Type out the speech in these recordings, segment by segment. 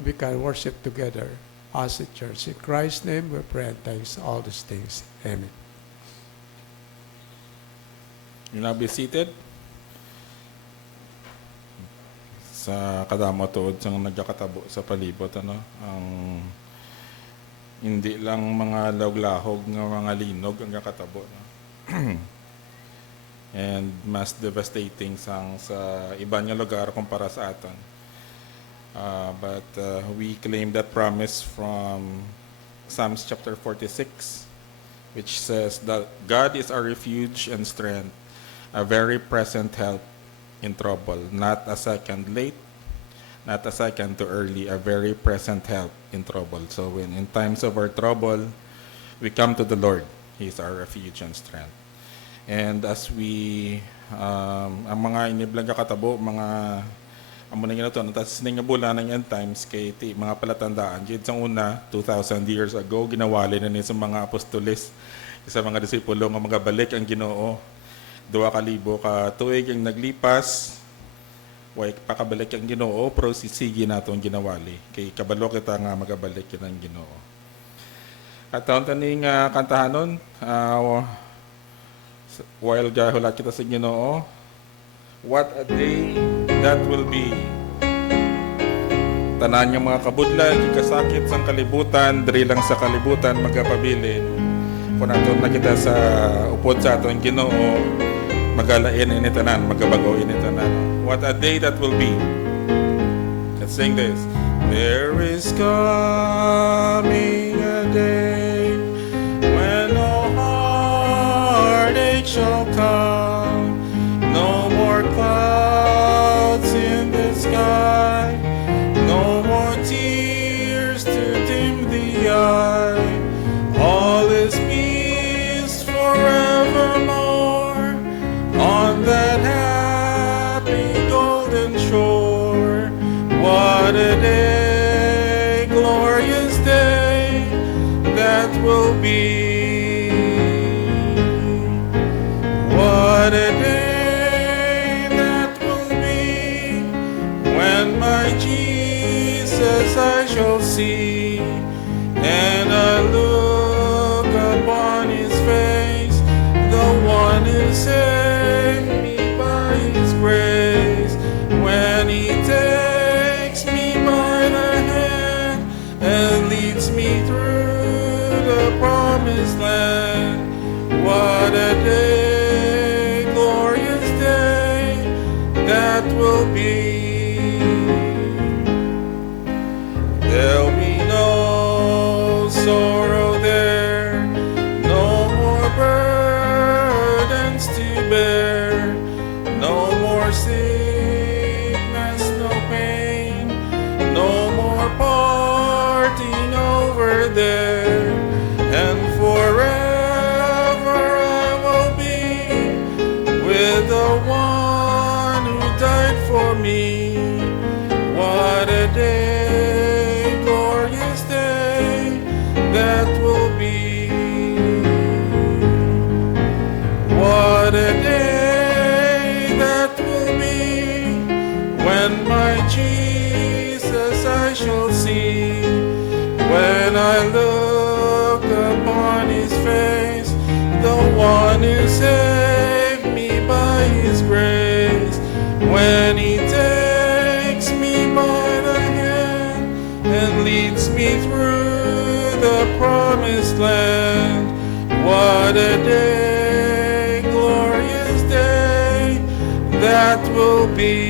We can worship together as a church. In Christ's name, we pray and thanks all these things. Amen. You now be seated. Sa kadamo tuod sang nagkakatabo sa palibot, ang hindi lang mga laglahog ng mga linog ang kakatabo, and mas devastating sang sa iba nga lugar kumpara sa aton. But we claim that promise from Psalms chapter 46, which says that God is our refuge and strength, a very present help in trouble, not a second late, not a second too early, a very present help in trouble. So when in times of our trouble, we come to the Lord. He is our refuge and strength. And as we, ang mga iniblang kakatabo, mga amo na ginato, tapos nga bulan ng end times, kay mga palatandaan, dito sa una, 2,000 years ago, ginawali na niya sa mga apostolis, sa mga disipulo, nga mga balik ang Ginoo. 2,000 ka tuig ang naglipas, way pakabalik ang Ginoo, pero sisigi nato ang ginawali. Kay kabalo kita nga magabalik yun ang Ginoo. At taon taning kantahanon, while gahulat kita sa Ginoo, what a day that will be. Tanan yung mga kabudlan, ikasakit sang kalibutan, diri lang sa kalibutan magapabilin. Kung nato na kita sa upod sa aton Ginoo, magalain ini tanan, magabago ini tanan. What a day that will be. Let's sing this. There is coming a day when no heartache shall come, no more clouds in the sky, no more tears to dim the eye. All is peace forevermore on that happy golden shore. What a day, glorious day that will be. What a day that will be when my Jesus I shall see, and I look upon his face, the one who saved me by his grace. When he takes me by the hand and leads me through the promised land. What a day, glorious day that will be. There'll be no sorrow there, no more burdens to bear, no more sickness, no pain, no more parting over there, and forever I will be with the one who died for me. What a day, glorious day that will be. What a day that will be when my Jesus I shall see. When I look upon his face, the one who saved me by his grace. When he takes me by the hand and leads me through the promised land. What a day, glorious day that will be.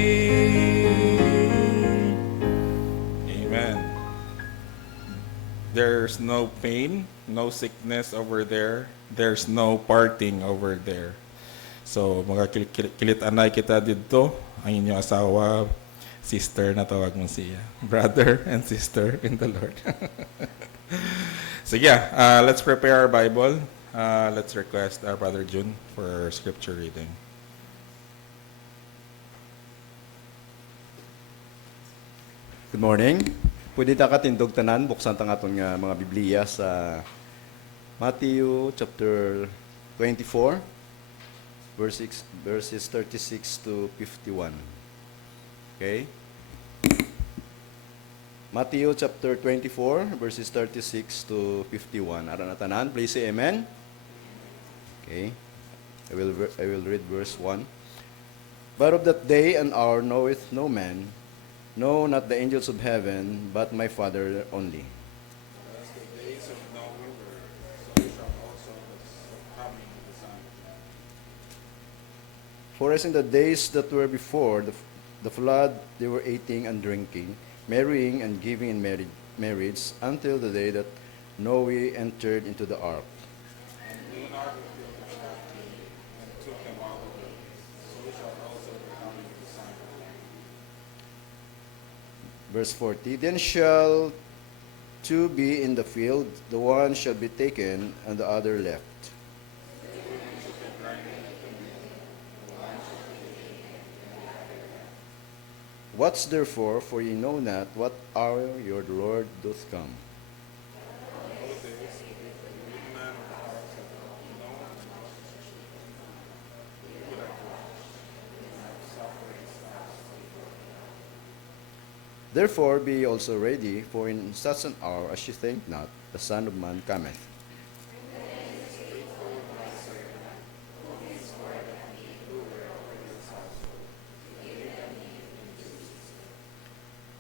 Amen. There's no pain, no sickness over there. There's no parting over there. So, mga kilit-anay kita dito, ang inyong asawa, sister na tawag mo siya. Brother and sister in the Lord. So yeah, let's prepare our Bible. Let's request our Brother June for scripture reading. Good morning. Pwede ta katindog tanan, buksan ta nga itong mga Biblia sa Matthew chapter 24, verses 36 to 51. Okay? Matthew chapter 24, verses 36 to 51. Aran na tanan, please say amen. Okay. I will read verse 1. But of that day and hour knoweth no man, no, not the angels of heaven, but my Father only. As the days of Noah were, so shall also the coming of the Son of Man. For as in the days that were before the flood, they were eating and drinking, marrying and giving in marriage, until the day that Noah entered into the ark. And Leonardo filled the flood and took them all away. So shall also the coming of the Son of Man. Verse 40, Then shall two be in the field, the one shall be taken, and the other left. Watch therefore, for ye know not what hour your Lord doth come. Therefore be ye also ready, for in such an hour as ye think not, the Son of Man cometh.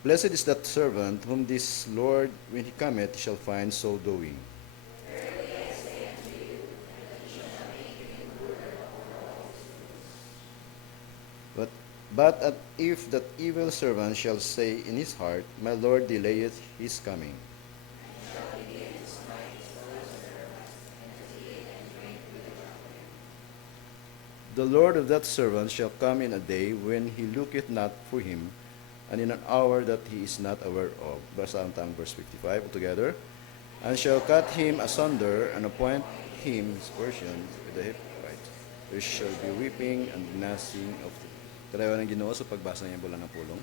Blessed is that servant whom this Lord, when he cometh, shall find so doing. But if that evil servant shall say in his heart, My Lord delayeth his coming, the Lord of that servant shall come in a day when he looketh not for him, and in an hour that he is not aware of. Verse 55 altogether. And shall cut him asunder, and appoint him his portion with the Hippolyte. There shall be weeping and gnashing of teeth. Kalayawan ng Ginoo sa pagbasa niya bulan ng pulong.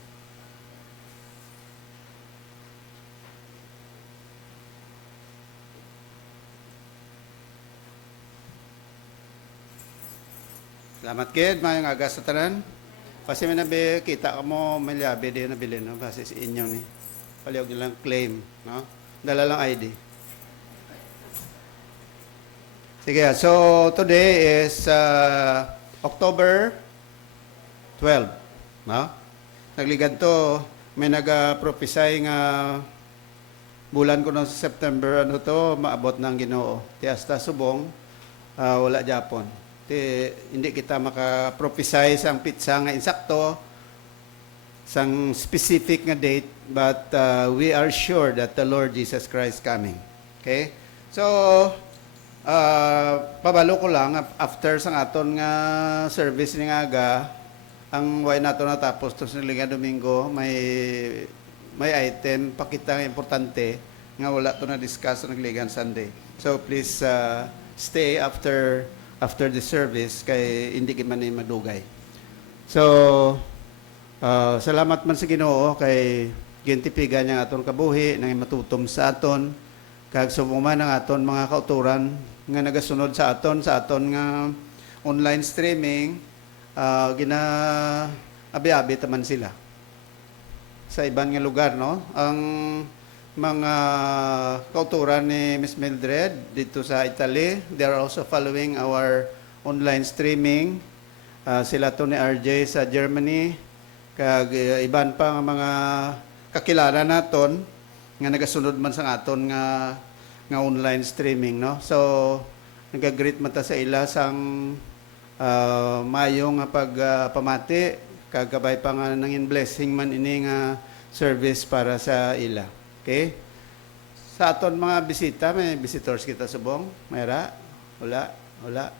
Salamat kid, mayong aga sa tanan. Kasi may nabi, kita ka mo, may labi din nabili, no? Base sa inyo ni. Paliog nilang claim, no? Dala lang ID. Sige, so today is October 12, no? Nagligad to, may nag-prophesy nga bulan ko sa September, ano to, maabot ng Ginoo. Ti hasta subong, wala Japon. Hindi kita maka-prophesy sang pitsa nga insakto, sang specific nga date, but we are sure that the Lord Jesus Christ coming. Okay? So, pabalo ko lang, after sang aton nga service ni nga aga, ang way nato natapos to sa Liga Domingo, may item, pakita nga importante, nga wala to na-discuss sa Nagligan Sunday. So, please stay after the service kay hindi man ni madugay. So salamat man sa Ginoo kay gintipigan niya aton kabuhi nang matutom sa aton kag sumuman ang aton mga kauturan nga nagasunod sa aton nga online streaming gina abi-abi taman sila sa iban nga lugar, no? Ang mga kauturan ni Ms. Mildred dito sa Italy, they are also following our online streaming. Sila to ni RJ sa Germany, kag iban pa nga mga kakilala naton nga nagasunod man sa aton nga online streaming, no? So nagagreet man ta sa ila sang mayong pagpamati kag kabay pa nga nangin blessing man ini nga service para sa ila. Okay? Sa aton mga bisita, may visitors kita subong? Mayra? Wala? Wala?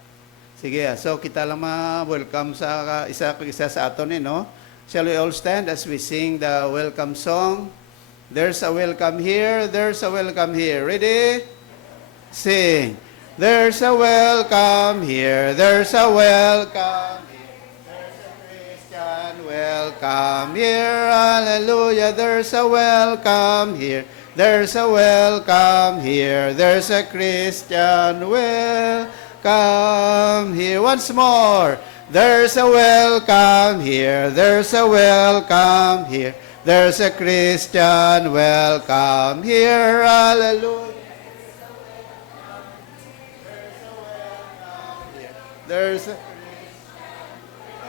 Sige, so kita lang ma-welcome sa isa sa aton no? Shall we all stand as we sing the welcome song? There's a welcome here, there's a welcome here. Ready? Sing. There's a welcome here, there's a welcome here. There's a Christian welcome. welcome here. Hallelujah. There's a welcome here. There's a welcome here. There's a Christian welcome here. Once more. There's a welcome here. There's a welcome here. There's a Christian welcome here. Hallelujah. There's a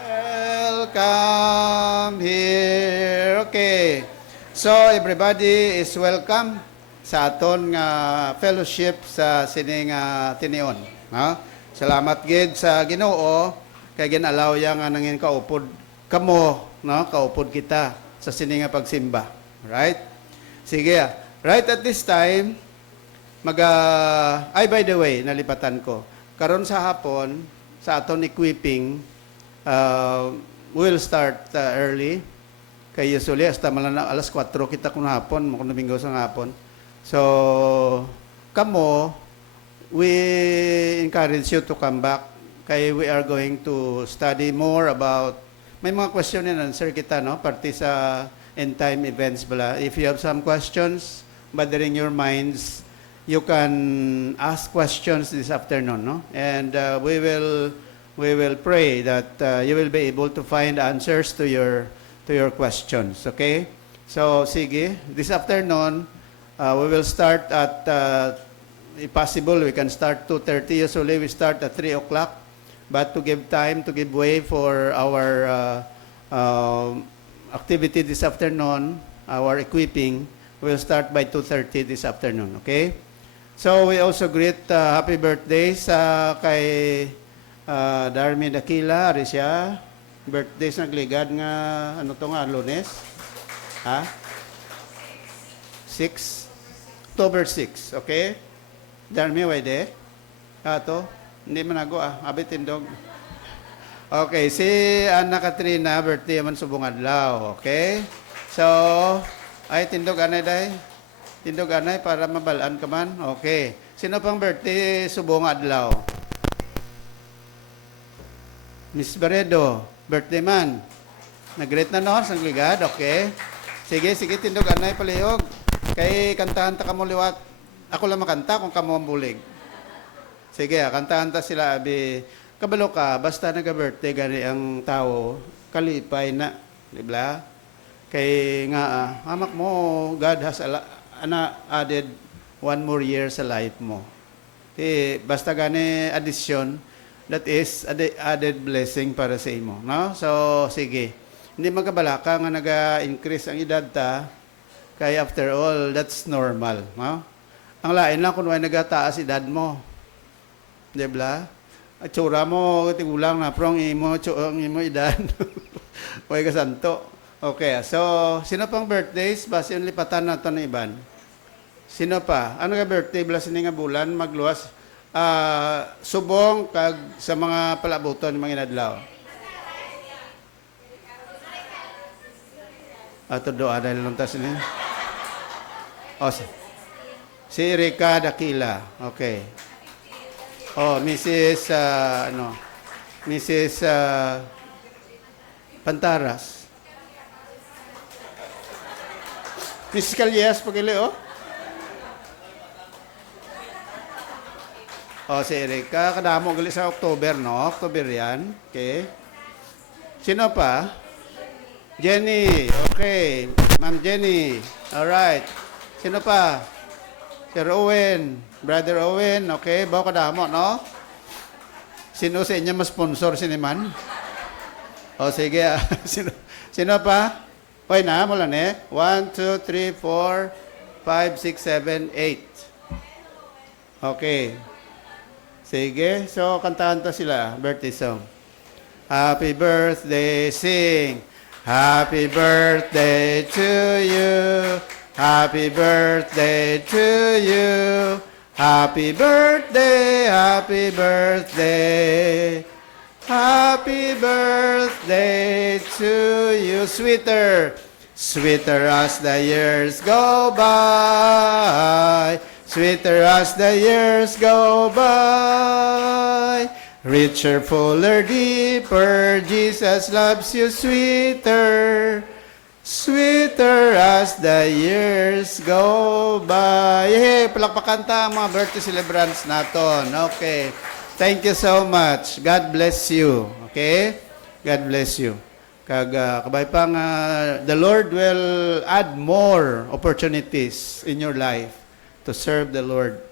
welcome here. Okay. So everybody is welcome sa aton nga fellowship sa sining tinion. Ha? Salamat gid sa Ginoo kay ginalaw ya nga nangin kaupod kamo, no? Kaupod kita sa sining nga pagsimba. Right? Sige. Right at this time ay by the way, nalipatan ko. Karon sa hapon sa aton equipping we'll start early. Kay usually hasta malana alas 4 kita kun hapon, mo kun Domingo sa hapon. So kamo we encourage you to come back kay we are going to study more about may mga question and answer kita no parte sa end time events bala. If you have some questions bothering your minds, you can ask questions this afternoon, no? And we will pray that you will be able to find answers to your questions, okay? So sige, this afternoon we will start at if possible we can start 2:30. Usually we start at 3 o'clock, but to give time to give way for our activity this afternoon, our equipping will start by 2:30 this afternoon, okay? So we also greet happy birthday sa kay Darmi Dakila, ari siya. Birthday sa nagligad nga ano to nga Lunes. Ha? 6 October 6, okay? Darmi wayde. To hindi man ako abi tindog. Okay, si Ana Katrina birthday man subong adlaw, okay? So ay tindog anay day. Tindog anay para mabalaan ka man. Okay. Sino pang birthday subong adlaw? Miss Baredo, birthday man. Nag-greet na no, sang ligad, okay. Sige, tindog anay palihog. Kay kantahan ta kamo liwat. Ako lang makanta kung kamo ang bulig. Sige, kantahan ta sila abi. Kabalo ka, basta naga-birthday gani ang tao, kalipay na, di ba? Kay nga hamak mo, God has added one more year sa life mo. Basta gani addition, that is added blessing para sa imo, no? So sige, hindi magkabalaka nga naga-increase ang edad ta, kay after all that's normal, no? Ang lain lang kung may nagataas edad mo, di ba? At tsura mo tigulang na prong imo edad, way ka santo. Okay, so sino pang birthdays base yung lipatan nato ng iban? Sino pa? Ano ka birthday bala sini nga bulan magluwas? Subong kag sa mga palabuton ng mga inadlaw. Ato doa dahil lang tas ni. Oh, si Erika Dakila. Okay. Oh, Mrs. Mrs. Pantaras. Mrs. Calyas, pagili, oh. Oh, si Erika, kadamo gali sa October, no? October yan. Okay. Sino pa? Jenny. Okay. Ma'am Jenny. Alright. Sino pa? Sir Owen. Brother Owen. Okay. Bawa kadamo, no? Sino sa inyo mas sponsor siniman? Oh, sige. Sino pa? Okay na, mula na. 1, 2, 3, 4, 5, 6, 7, 8. Okay. Sige. So, kantahan to sila. Birthday song. Happy birthday, sing. Happy birthday to you. Happy birthday to you. Happy birthday, happy birthday. Happy birthday to you. Sweeter, sweeter as the years go by. Sweeter as the years go by. Richer, fuller, deeper, Jesus loves you sweeter, sweeter as the years go by. Hey, palakpakan ta ang mga birthday celebrants naton. Okay. Thank you so much. God bless you. Okay? God bless you. Kabay pa nga, the Lord will add more opportunities in your life to serve the Lord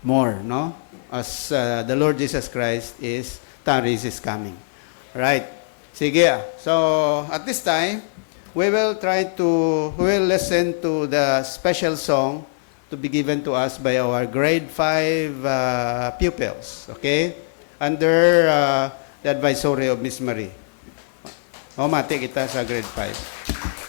more, no? As the Lord Jesus Christ is, Taris is coming. Right. Sige. So, at this time, we will listen to the special song to be given to us by our grade 5 pupils. Okay? Under the advisory of Miss Marie. Mati kita sa grade 5.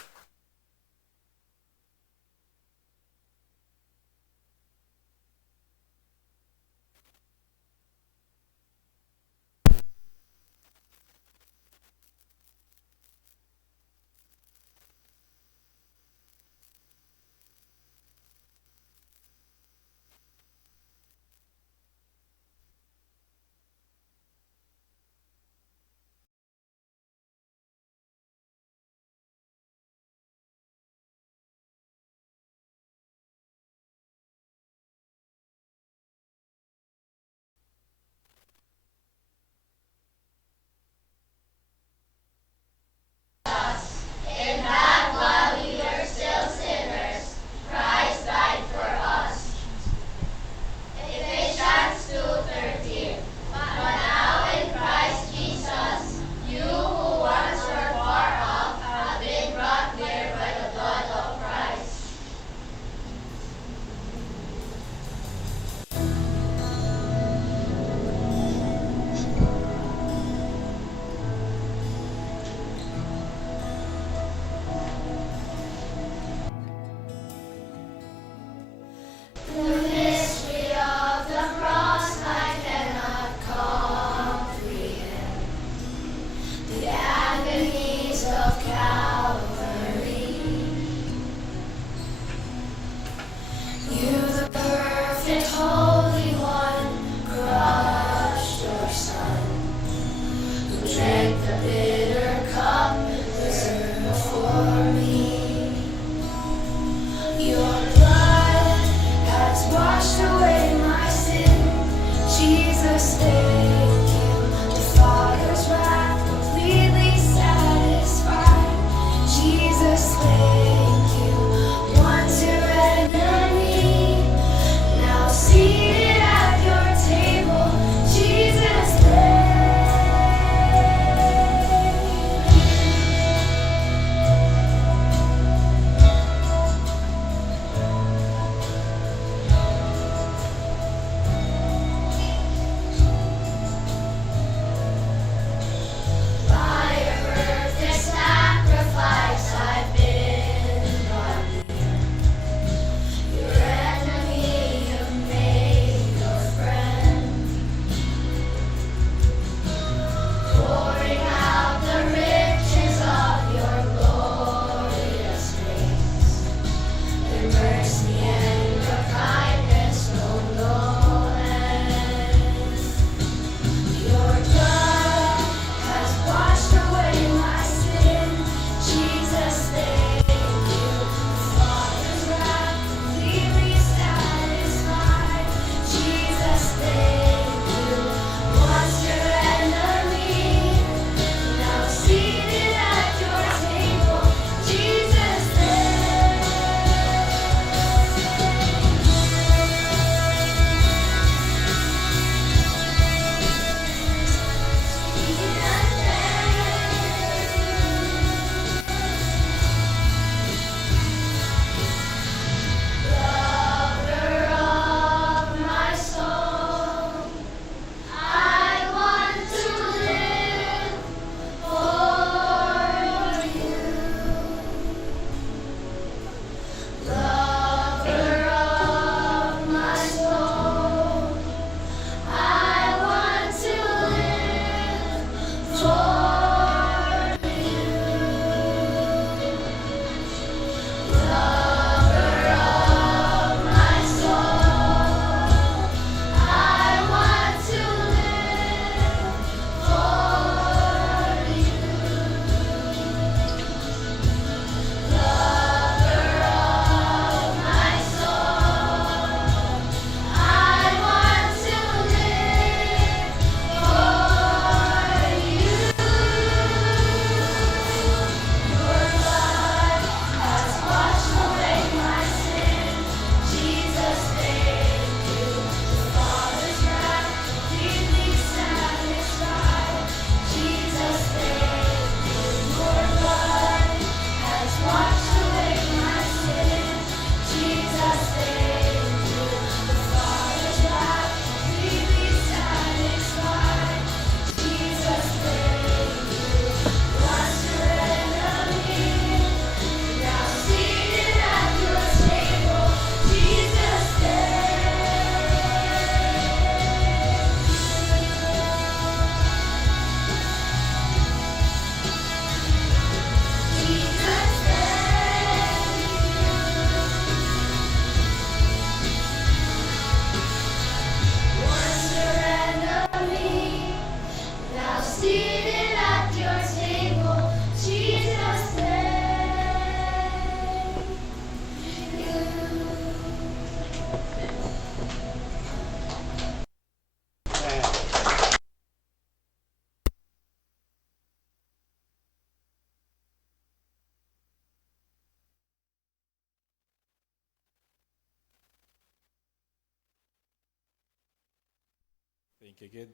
Thank you, Kid.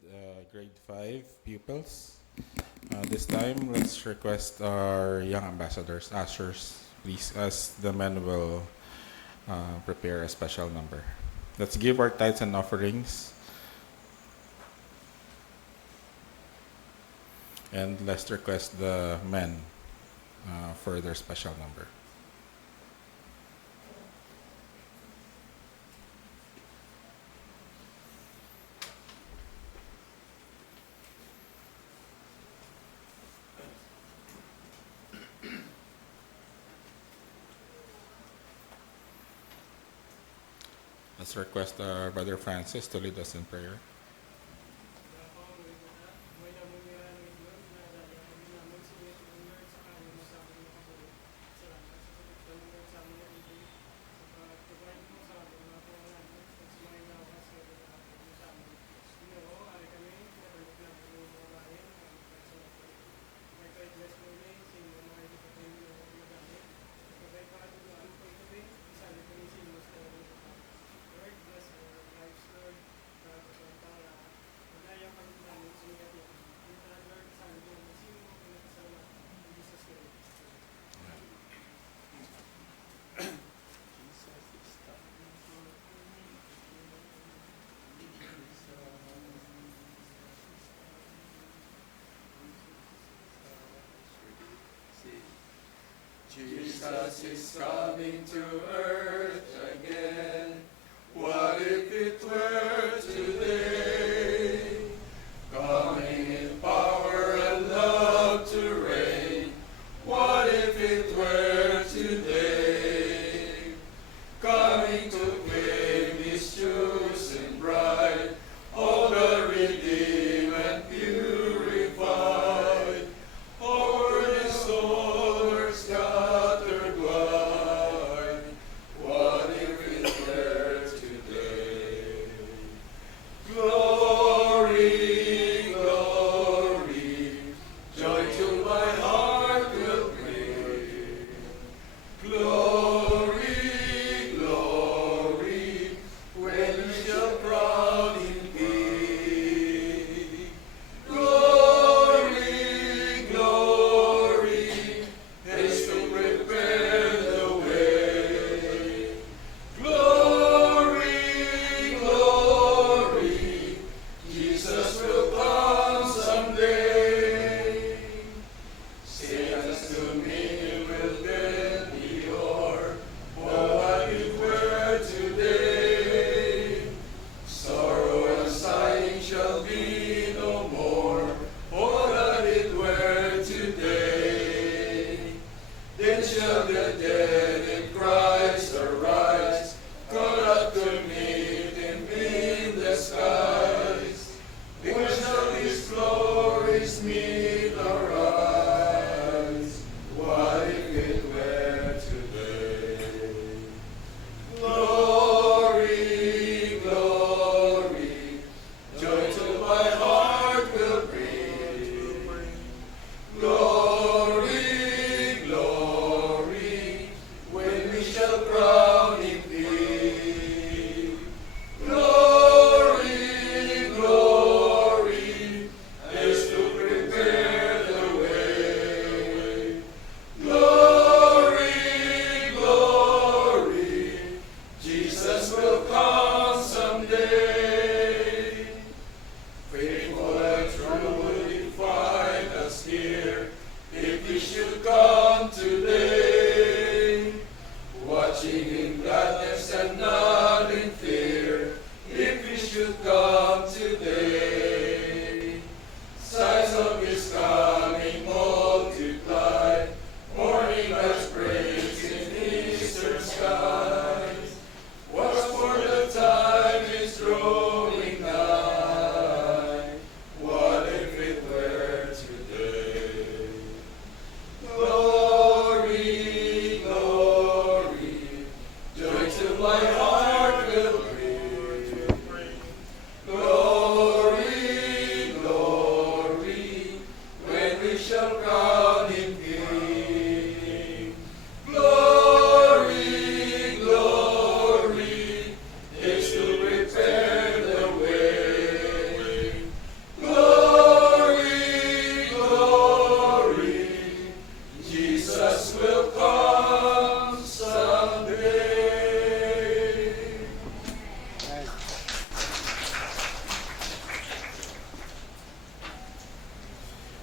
Grade 5 pupils. This time, let's request our young ambassadors, ushers, please, as the men will prepare a special number. Let's give our tithes and offerings. And let's request the men for their special number. Let's request our Brother Francis to lead us in prayer. Jesus is coming to earth again. What if it were today? Coming in power and love to reign. What if it were today? Coming to claim His chosen bride, all the redeemed and purified. Over this soul were scattered wide. What if it were today?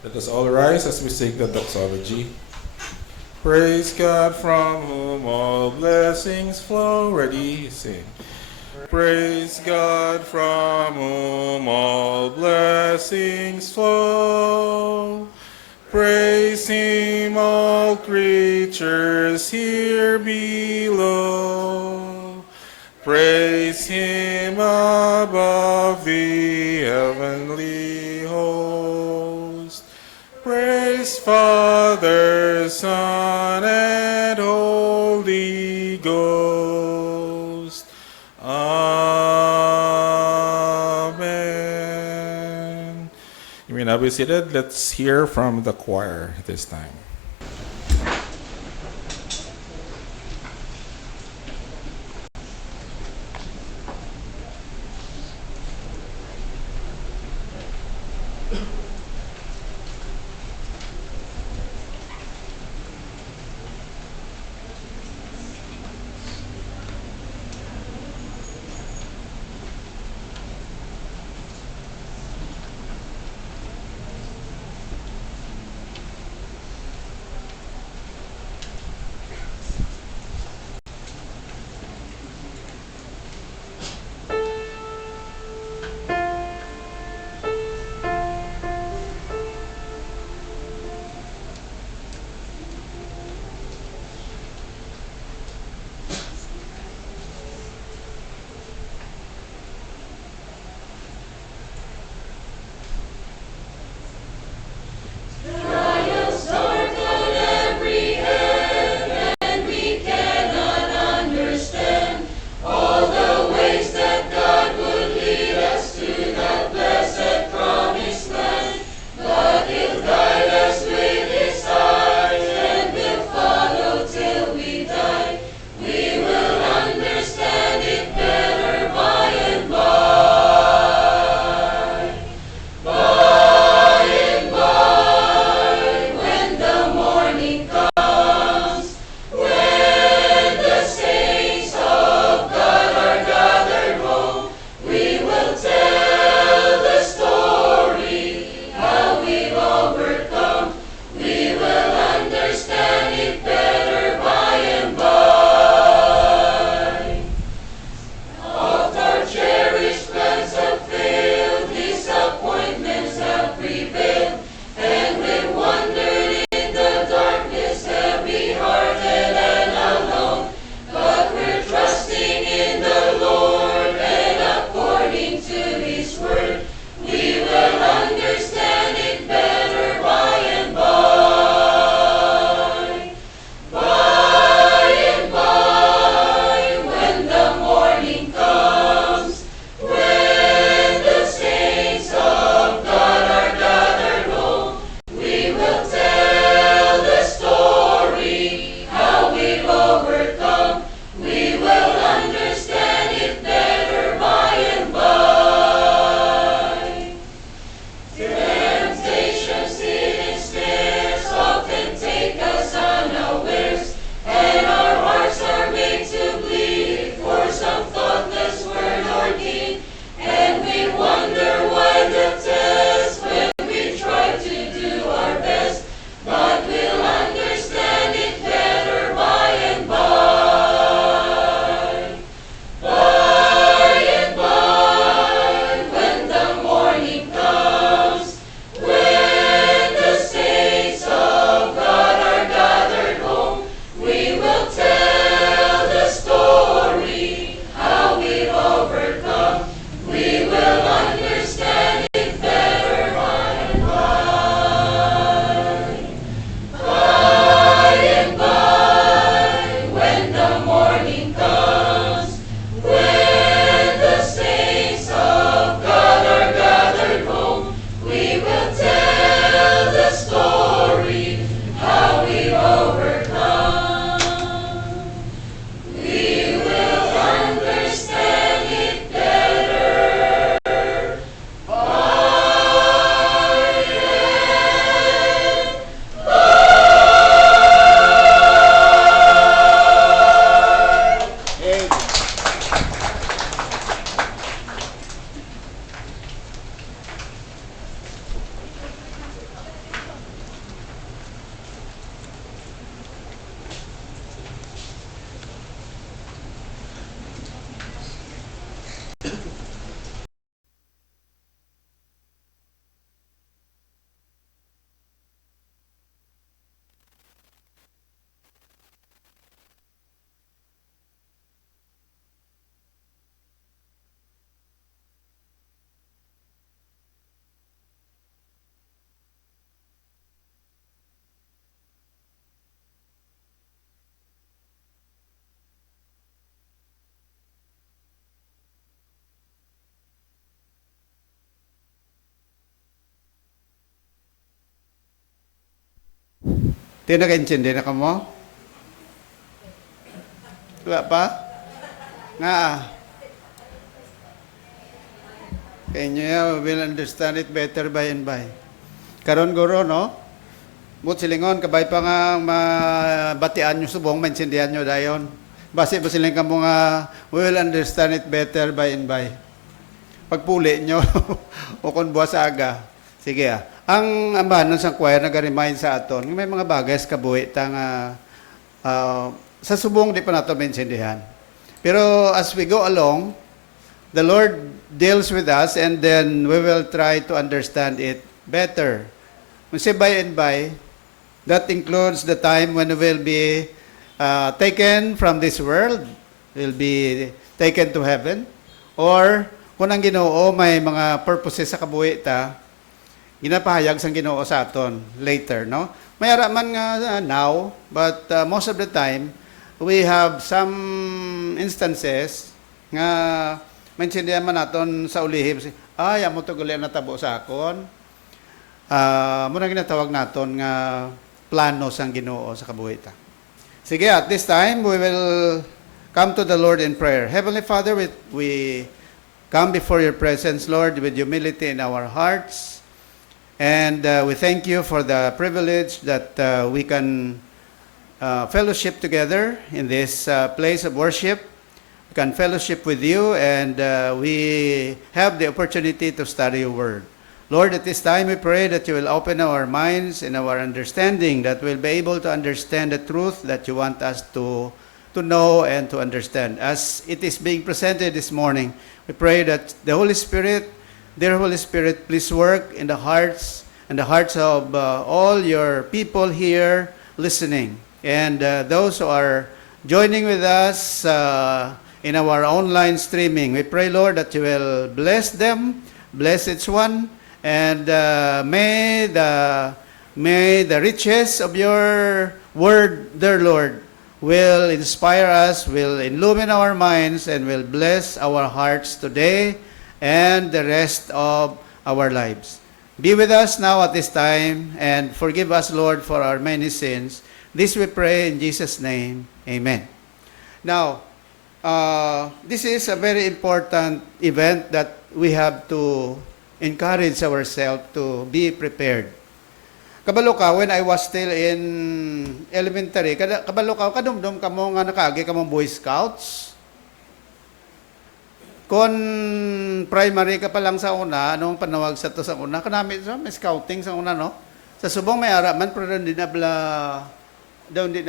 Let us all rise as we sing the doxology. Praise God from whom all blessings flow. Ready, sing. Praise God from whom all blessings flow. Praise Him, all creatures here below. Praise Him above the heavenly host. Praise Father, Son, and Holy Ghost. Amen. You may now be seated. Let's hear from the choir this time. Di naka-intindi na ka mo? Wala pa? Nga. Can you will understand it better by and by. Karon guro, no? But silingon, kabay pa nga mabatian nyo subong, maintindihan nyo dayon. Base ba siling ka mo nga, we will understand it better by and by. Pagpuli nyo, o kung buwas aga. Sige Ang ambanon sa choir nag-remind sa aton, may mga bagay sa kabuhi tang sa subong di pa nato maintindihan. Pero as we go along, the Lord deals with us and then we will try to understand it better. When say by and by, that includes the time when we will be taken from this world, will be taken to heaven, or kung ang Ginoo may mga purposes sa kabuhi ta, ginapahayag sang Ginoo sa aton later, no? May ara man nga now, but most of the time we have some instances nga maintindihan man naton sa ulihim, ay amo to gali natabo sa akon. Muna ginatawag naton nga plano sang Ginoo sa kabuhi ta. Sige, at this time we will come to the Lord in prayer. Heavenly Father, we come before your presence, Lord, with humility in our hearts. And we thank you for the privilege that we can fellowship together in this place of worship. We can fellowship with you, and we have the opportunity to study your word. Lord, at this time we pray that you will open our minds and our understanding, that we'll be able to understand the truth that you want us to know and to understand. As it is being presented this morning, we pray that the Holy Spirit, dear Holy Spirit, please work in the hearts and the hearts of all your people here listening, and those who are joining with us in our online streaming. We pray, Lord, that you will bless them, bless each one, and may the riches of your word, dear Lord, will inspire us, will illumine our minds, and will bless our hearts today and the rest of our lives. Be with us now at this time, and forgive us, Lord, for our many sins. This we pray in Jesus' name. Amen. Now, this is a very important event that we have to encourage ourselves to be prepared. Kabalo ka, when I was still in elementary, kabalo ka, kadumdum ka mo nga nakaagi ka mong Boy Scouts. Kung primary ka pa lang sa una, anong panawag sa to sa una? Kanami so, may scouting sa una, no? Sa subong may araman, pero hindi na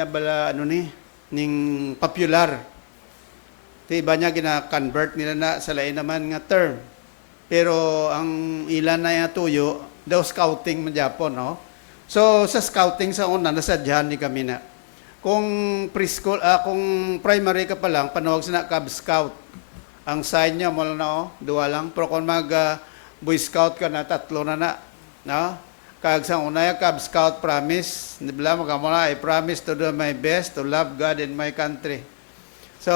bala, ning popular. Iba niya gina-convert nila na sa lain naman nga term. Pero ang ilan na yung tuyo, daw scouting man Japon, no? So, sa scouting sa una, nasadyahan ni kami na. Kung preschool, kung primary ka pa lang, panawag sila Cub Scout. Ang sign niya, mo na, duwa lang. Pero kung Boy Scout ka na, 3 na, no? Kag sa una yung Cub Scout promise, di ba, I promise to do my best to love God and my country. So,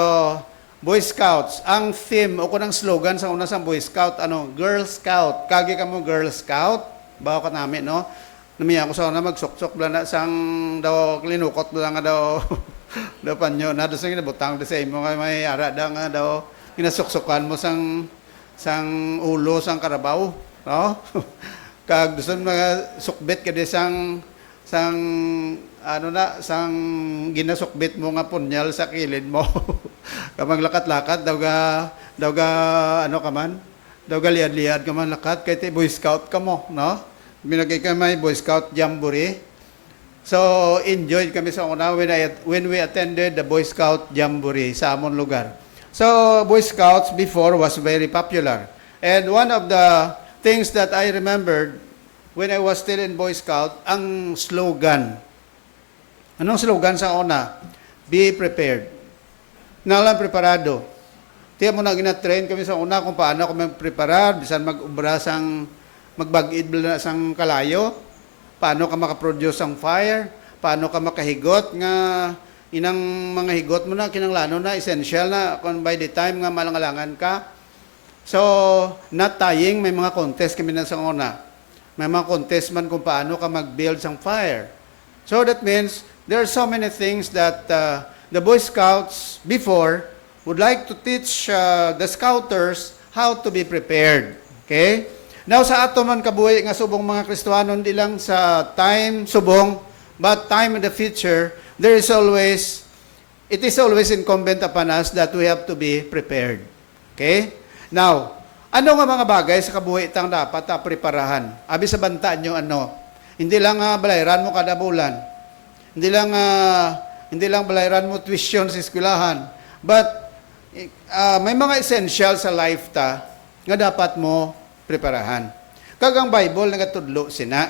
Boy Scouts, ang theme o kunang slogan sa una sa Boy Scout, Girl Scout. Kagi ka mo Girl Scout, bawa ka namin, no? Namiya ko sa una, magsuksok na sang daw, linukot lang nga daw, daw panyo, na doon sa kinabutang, doon sa imo, may ara nga daw, kinasuksukan mo sang ulo, sang karabaw, no? Kag doon mga sukbit ka di sang ginasukbit mo nga punyal sa kilid mo. Kamang lakat-lakat, daw ga liad-liad ka man lakat, kaya Boy Scout ka mo, no? Binagay ka may Boy Scout Jamboree. So, enjoyed kami sa una when we attended the Boy Scout Jamboree sa amon lugar. So, Boy Scouts before was very popular. And one of the things that I remembered when I was still in Boy Scout, ang slogan. Anong slogan sa una? Be prepared. Nalang preparado. Tiyan mo na gina-train kami sa una kung paano kami mag-preparar, bisan mag-ubra magbag-id na sang kalayo, paano ka makaproduce ang fire, paano ka makahigot nga inang mga higot mo na kinanglano na essential na kung by the time nga malangalangan ka. So, not tying, may mga contest kami na sa una. May mga contest man kung paano ka mag-build sang fire. So that means there are so many things that the Boy Scouts before would like to teach the Scouters how to be prepared. Okay? Now sa ato man kabuhi nga subong mga Kristiyano, hindi lang sa time subong, but time in the future, it is always incumbent upon us that we have to be prepared. Okay? Now, ano nga mga bagay sa kabuhi itang dapat preparahan? Abi sa bantaan nyo ano? Hindi lang balayran mo kada bulan. Hindi lang balayran mo tuition sa eskwelahan. But may mga essential sa life ta nga dapat mo preparahan. Kagang Bible nagatudlo sina,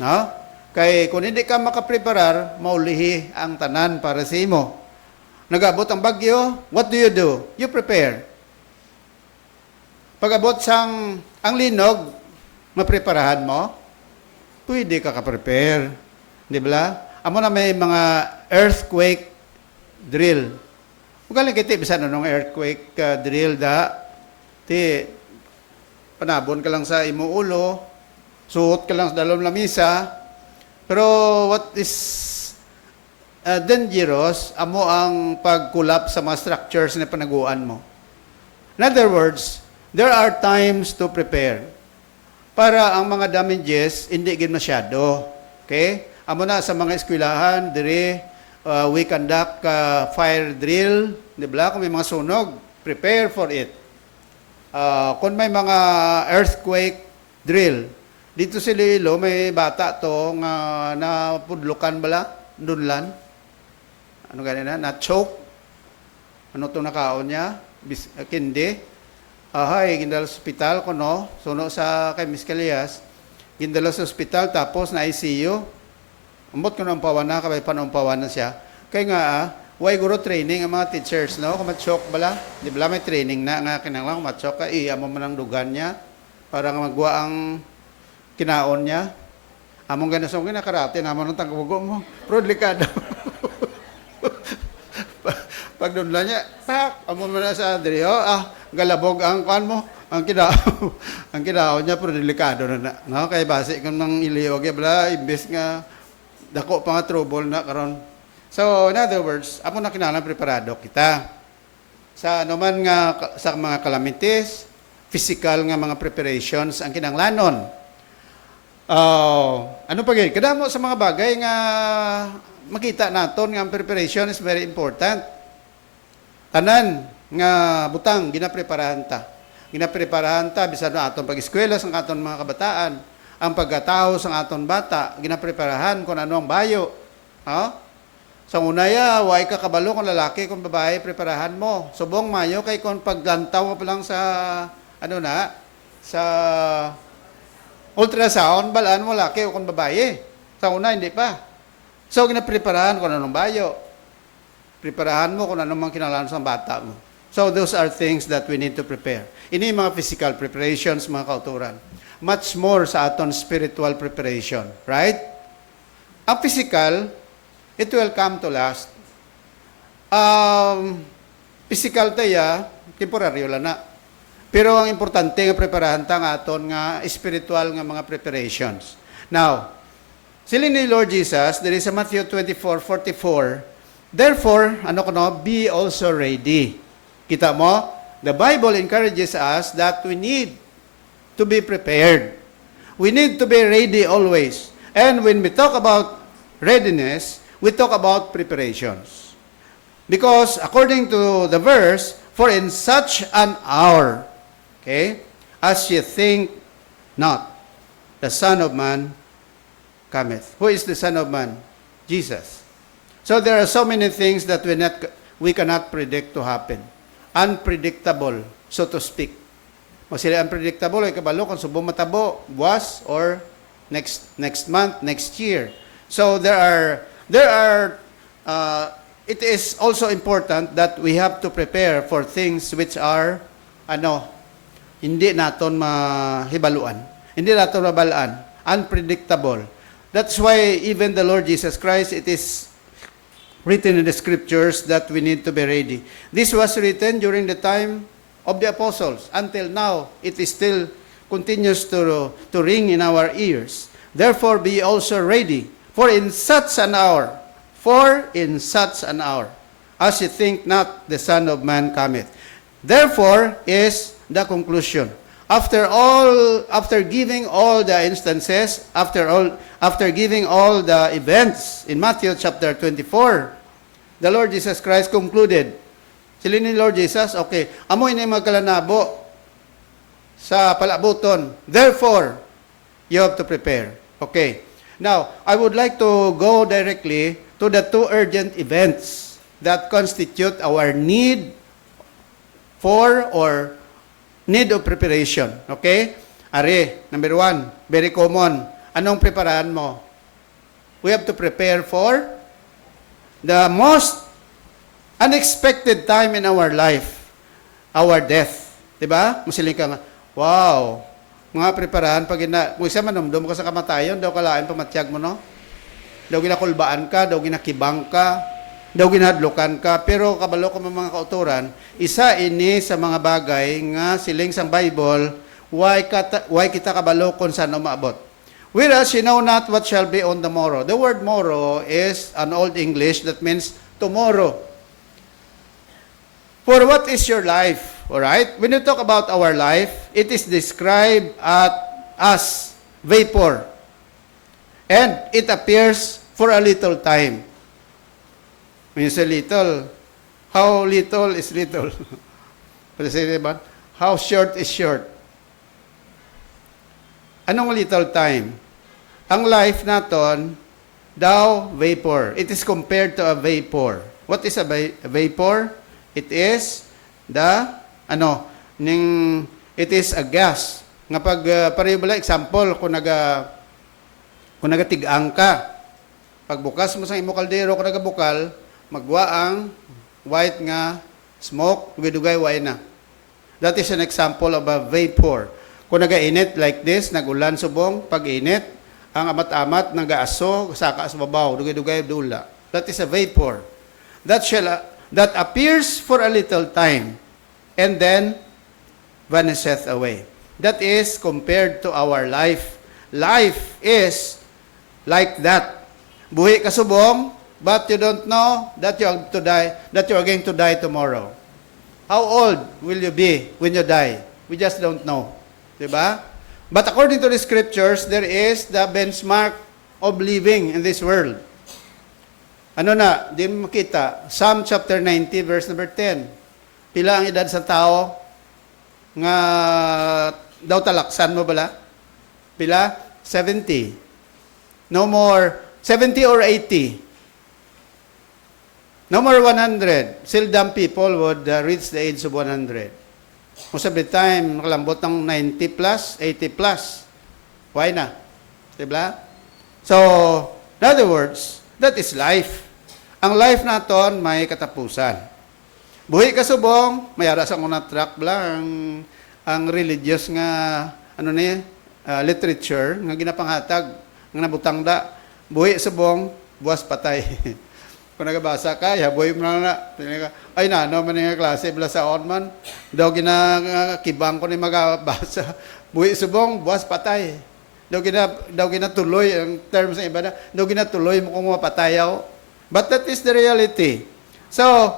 no? Kay kung hindi ka makapreparar, maulihi ang tanan para sa imo. Nagabot ang bagyo, what do? You prepare. Pag-abot sang ang linog, mapreparahan mo, pwede ka ka-prepare. Di ba? Amo na may mga earthquake drill. Magaling kiti, bisa na nung earthquake drill da. Ti, panabon ka lang sa imo ulo, suot ka lang sa dalawang lamisa. Pero what is dangerous, amo ang pag-collapse sa mga structures na panaguan mo. In other words, there are times to prepare para ang mga damages hindi gid masyado. Okay? Amo na sa mga eskwelahan, dire we conduct fire drill, di ba? Kung may mga sunog, prepare for it. Kung may mga earthquake drill, dito sa Iloilo, may bata to nga napudlukan bala, dunlan. Ano ganyan na choke. Ano to nakaon niya? Kindi. Ahay, gindala sa ospital ko, no? Suno sa kay Miss Calias, gindala sa ospital, tapos na ICU. Ambot ko na umpawan na, kabay panumpawan na siya. Kaya nga, way guro training ang mga teachers, no? Kung matchok bala, di ba may training na nga kinanglang matchok ka, amo man ang dugan niya, para nga magwa ang kinaon niya. Among ganasong kinakarate, naman ang tanggugo mo. Pero delikado. Pag doon lang niya, pak, amo mo na sa Adrio, galabog ang kuan mo, ang kinaon niya, pero delikado na. No? Kaya base kung nang iliwag, bala, imbes nga, dako pa nga trouble na karon. So, in other words, amo na kinahanglan preparado kita. Sa anuman nga, sa mga calamities, physical nga mga preparations, ang kinahanglanon. Ano pa gani? Kadamo sa mga bagay nga makita naton nga ang preparation is very important. Tanan nga butang ginapreparahan ta. Ginapreparahan ta bisan na aton pag-eskwela sa aton mga kabataan, ang pagkatao sa aton bata, ginapreparahan kung ano ang bayo. Sa unaya, way ka kabalo kung lalaki, kung babae, preparahan mo. Subong mayo kay kung paglantaw pa lang sa sa ultrasound, balaan mo laki o kung babae. Sa una, hindi pa. So, ginapreparahan kung anong bayo. Preparahan mo kung anong kinalaman sa bata mo. So, those are things that we need to prepare. Ini mga physical preparations, mga kauturan. Much more sa aton spiritual preparation. Right? Ang physical, it will come to last. Physical tayo, temporaryo lang na. Pero ang importante nga preparahan ta nga aton nga spiritual nga mga preparations. Now, sila ni Lord Jesus, there is sa Matthew 24:44, therefore, be also ready. Kita mo? The Bible encourages us that we need to be prepared. We need to be ready always. And when we talk about readiness, we talk about preparations. Because according to the verse, for in such an hour, as ye think not, the Son of Man cometh. Who is the Son of Man? Jesus. So there are so many things that we cannot predict to happen. Unpredictable, so to speak. Sila unpredictable, ay kabalo kung subong matabo, buwas, or next month, next year. So it is also important that we have to prepare for things which are, hindi naton mahibaluan. Hindi naton mabalaan. Unpredictable. That's why even the Lord Jesus Christ, it is written in the scriptures that we need to be ready. This was written during the time of the apostles. Until now, it is still continues to ring in our ears. Therefore, be also ready, For in such an hour, as you think not, the Son of Man cometh. Therefore is the conclusion. After giving all the instances, after giving all the events in Matthew chapter 24, the Lord Jesus Christ concluded. Sila ni Lord Jesus, okay, amoy na magkalanabo sa palabuton. Therefore, you have to prepare. Okay. Now, I would like to go directly to the two urgent events that constitute our need for or need of preparation. Okay? Are, number 1, very common. Anong preparahan mo? We have to prepare for the most unexpected time in our life, our death. Diba? Masiling ka nga, wow, mga preparahan, pag kung isa manumdum ka sa kamatayon, daw kalain pamatyag mo, no? Daw ginakulbaan ka, daw ginakibang ka, daw ginahadlukan ka, pero kabalo ko mga kauturan, isa ini sa mga bagay nga siling sang Bible, why kita kabalo kung saan umaabot. Whereas you know not what shall be on the morrow. The word morrow is an old English that means tomorrow. For what is your life? Alright? When you talk about our life, it is described as vapor. And it appears for a little time. When you say little, how little is little? How short is short? Anong little time? Ang life naton, daw vapor. It is compared to a vapor. What is a vapor? It is it is a gas. Nga pag, pareho bala, example, kung nagatigang ka, pagbukas mo sa imo kaldero, kung nagabukal, magwa ang white nga smoke, dugay-dugay, way na. That is an example of a vapor. Kung nagainit like this, nagulan subong, pag-init, ang amat-amat, nagaaso, saka sa babaw, dugay-dugay, dula. That is a vapor. That appears for a little time, and then vanisheth away. That is compared to our life. Life is like that. Buhi ka subong, but you don't know that you are going to die tomorrow. How old will you be when you die? We just don't know. Diba? But according to the scriptures, there is the benchmark of living in this world. Ano na, di mo makita, Psalm chapter 90, verse number 10. Pila ang edad sa tao nga daw talaksan mo bala? Pila? 70. No more, 70 or 80. No more 100. Seldom people would reach the age of 100. Most of the time, nakalambot ng 90 plus, 80 plus. Why na? Diba? So, in other words, that is life. Ang life naton may katapusan. Buhi ka subong, mayara sa mga track bla ang religious nga literature nga ginapanghatag nga nabutang da. Buhi subong, buwas patay. Kung nagabasa ka, buhi mo na. Ay na, no man nga klase bla sa on man. Daw ginakibang ko ni magabasa. Buhi subong, buwas patay. Daw ginatuloy ang terms ng iba na. Daw ginatuloy mo kung mapatayaw. But that is the reality. So,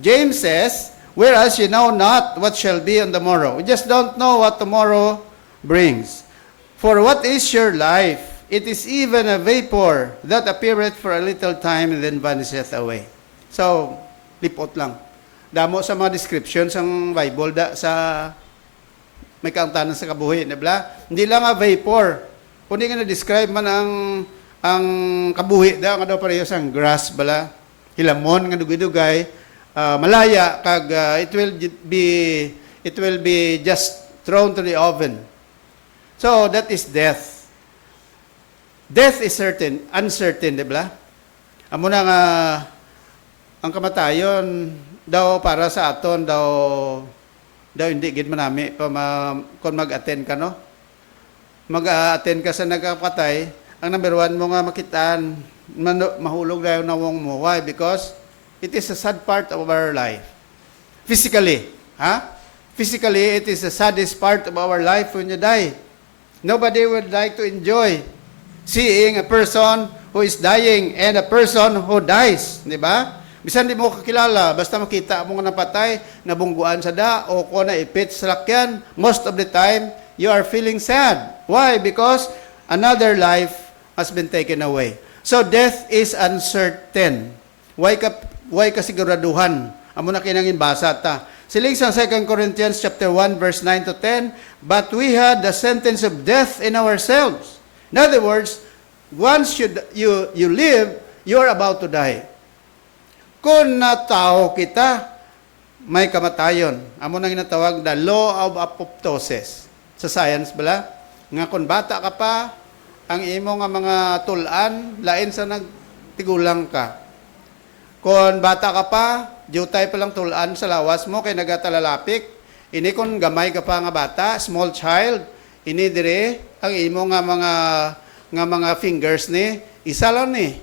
James says, whereas you know not what shall be on the morrow. We just don't know what tomorrow brings. For what is your life? It is even a vapor that appeareth for a little time and then vanisheth away. So, lipot lang. Damo sa mga descriptions ng Bible sa may kaangtanan sa kabuhi. Hindi lang a vapor. Kundi nga na-describe man ang kabuhi daw nga daw pareho sang grass bala hilamon nga dugay-dugay malaya kag it will be just thrown to the oven. So that is death. Death is uncertain, di ba? Amo na nga ang kamatayon daw para sa aton daw hindi gid manami kung mag-attend ka, no? Mag-attend ka sa nagkapatay. Ang number 1 mo nga makitaan, mahulog na yung nawong mo. Why? Because it is a sad part of our life. Physically. Physically, it is the saddest part of our life when you die. Nobody would like to enjoy seeing a person who is dying and a person who dies. Di ba? Bisan di mo kakilala, basta makita mo nga napatay, nabungguan sa da, o kung na ipit sa lakyan, most of the time, you are feeling sad. Why? Because another life has been taken away. So death is uncertain. Why ka siguraduhan? Amo na kinangin basa ta. Siling sa 2 Corinthians chapter 1 verse 9 to 10, but we had the sentence of death in ourselves. In other words, once you live, you are about to die. Kung natao kita, may kamatayon. Amo nang ginatawag the law of apoptosis. Sa science bala, nga kung bata ka pa, ang imo nga mga tulan, lain sa nagtigulang ka. Kung bata ka pa, jutay pa lang tulan sa lawas mo, kay nagatalalapik. Ini kung gamay ka pa nga bata, small child, ini dire, ang imo nga mga fingers ni, isa lang ni.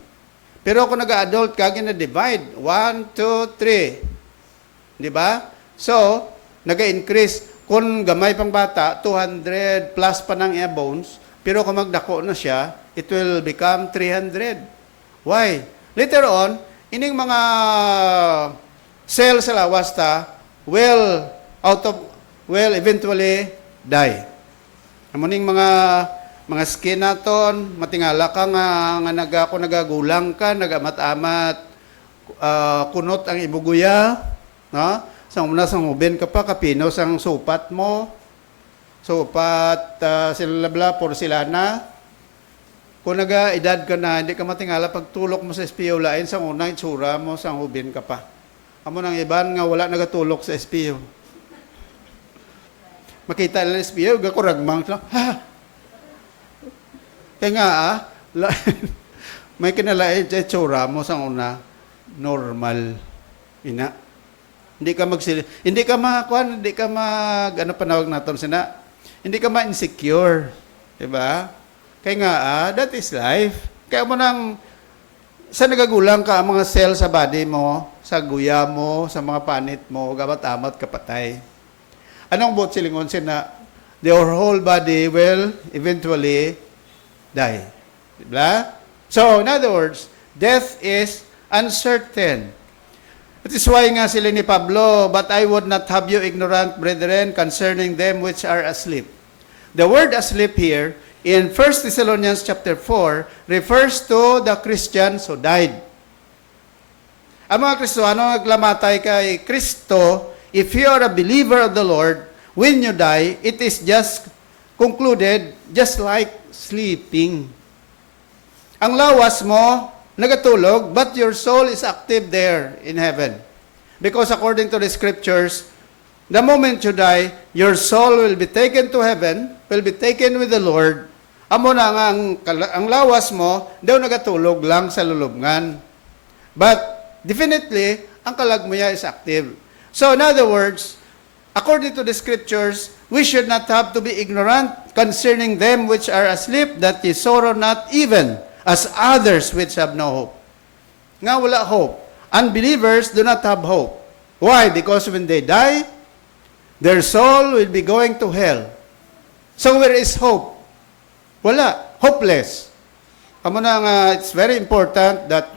Pero kung nag-adult ka, gina-divide. 1, 2, 3. Di ba? So, nag-increase. Kung gamay pang bata, 200 plus pa ng bones. Pero kung magdako na siya, it will become 300. Why? Later on, ining mga cells sa lawas ta will eventually die. Amuning mga skin naton, matingala ka nga kung nagagulang ka, nagamat-amat, kunot ang ibuguya, no? Sang una sang uben ka pa, kapino sang supat mo, supat sila porcelana. Kung naga-edad ka na, hindi ka matingala, pagtulok mo sa SPO, lain sang una, itsura mo, sang uben ka pa. Amo nang iban nga wala nagatulok sa SPO. Makita lang SPO, gakuragmang lang, ha? Kaya nga, may kinalain sa itsura mo sa una, normal. Ina. Hindi ka ano panawag natin sina? Hindi ka ma-insecure. Diba? Kaya nga, that is life. Kaya mo nang, sa nagagulang ka ang mga cell sa body mo, sa guya mo, sa mga panit mo, gamat-amat kapatay. Anong bot silingon sina? Your whole body will eventually die. Diba? So, in other words, death is uncertain. That is why nga sila ni Pablo, but I would not have you ignorant, brethren, concerning them which are asleep. The word asleep here, in 1 Thessalonians chapter 4, refers to the Christians who died. Ang mga Kristiyano naglamatay kay Kristo, if you are a believer of the Lord, when you die, it is just concluded, just like sleeping. Ang lawas mo, nagatulog, but your soul is active there in heaven. Because according to the scriptures, the moment you die, your soul will be taken to heaven, will be taken with the Lord. Amo na nga ang lawas mo, daw nagatulog lang sa lulubngan. But definitely, ang kalag mo niya is active. So in other words, according to the scriptures, we should not have to be ignorant concerning them which are asleep, that ye sorrow not even as others which have no hope. Nga wala hope. Unbelievers do not have hope. Why? Because when they die, their soul will be going to hell. So where is hope? Wala. Hopeless. Amo na nga, it's very important that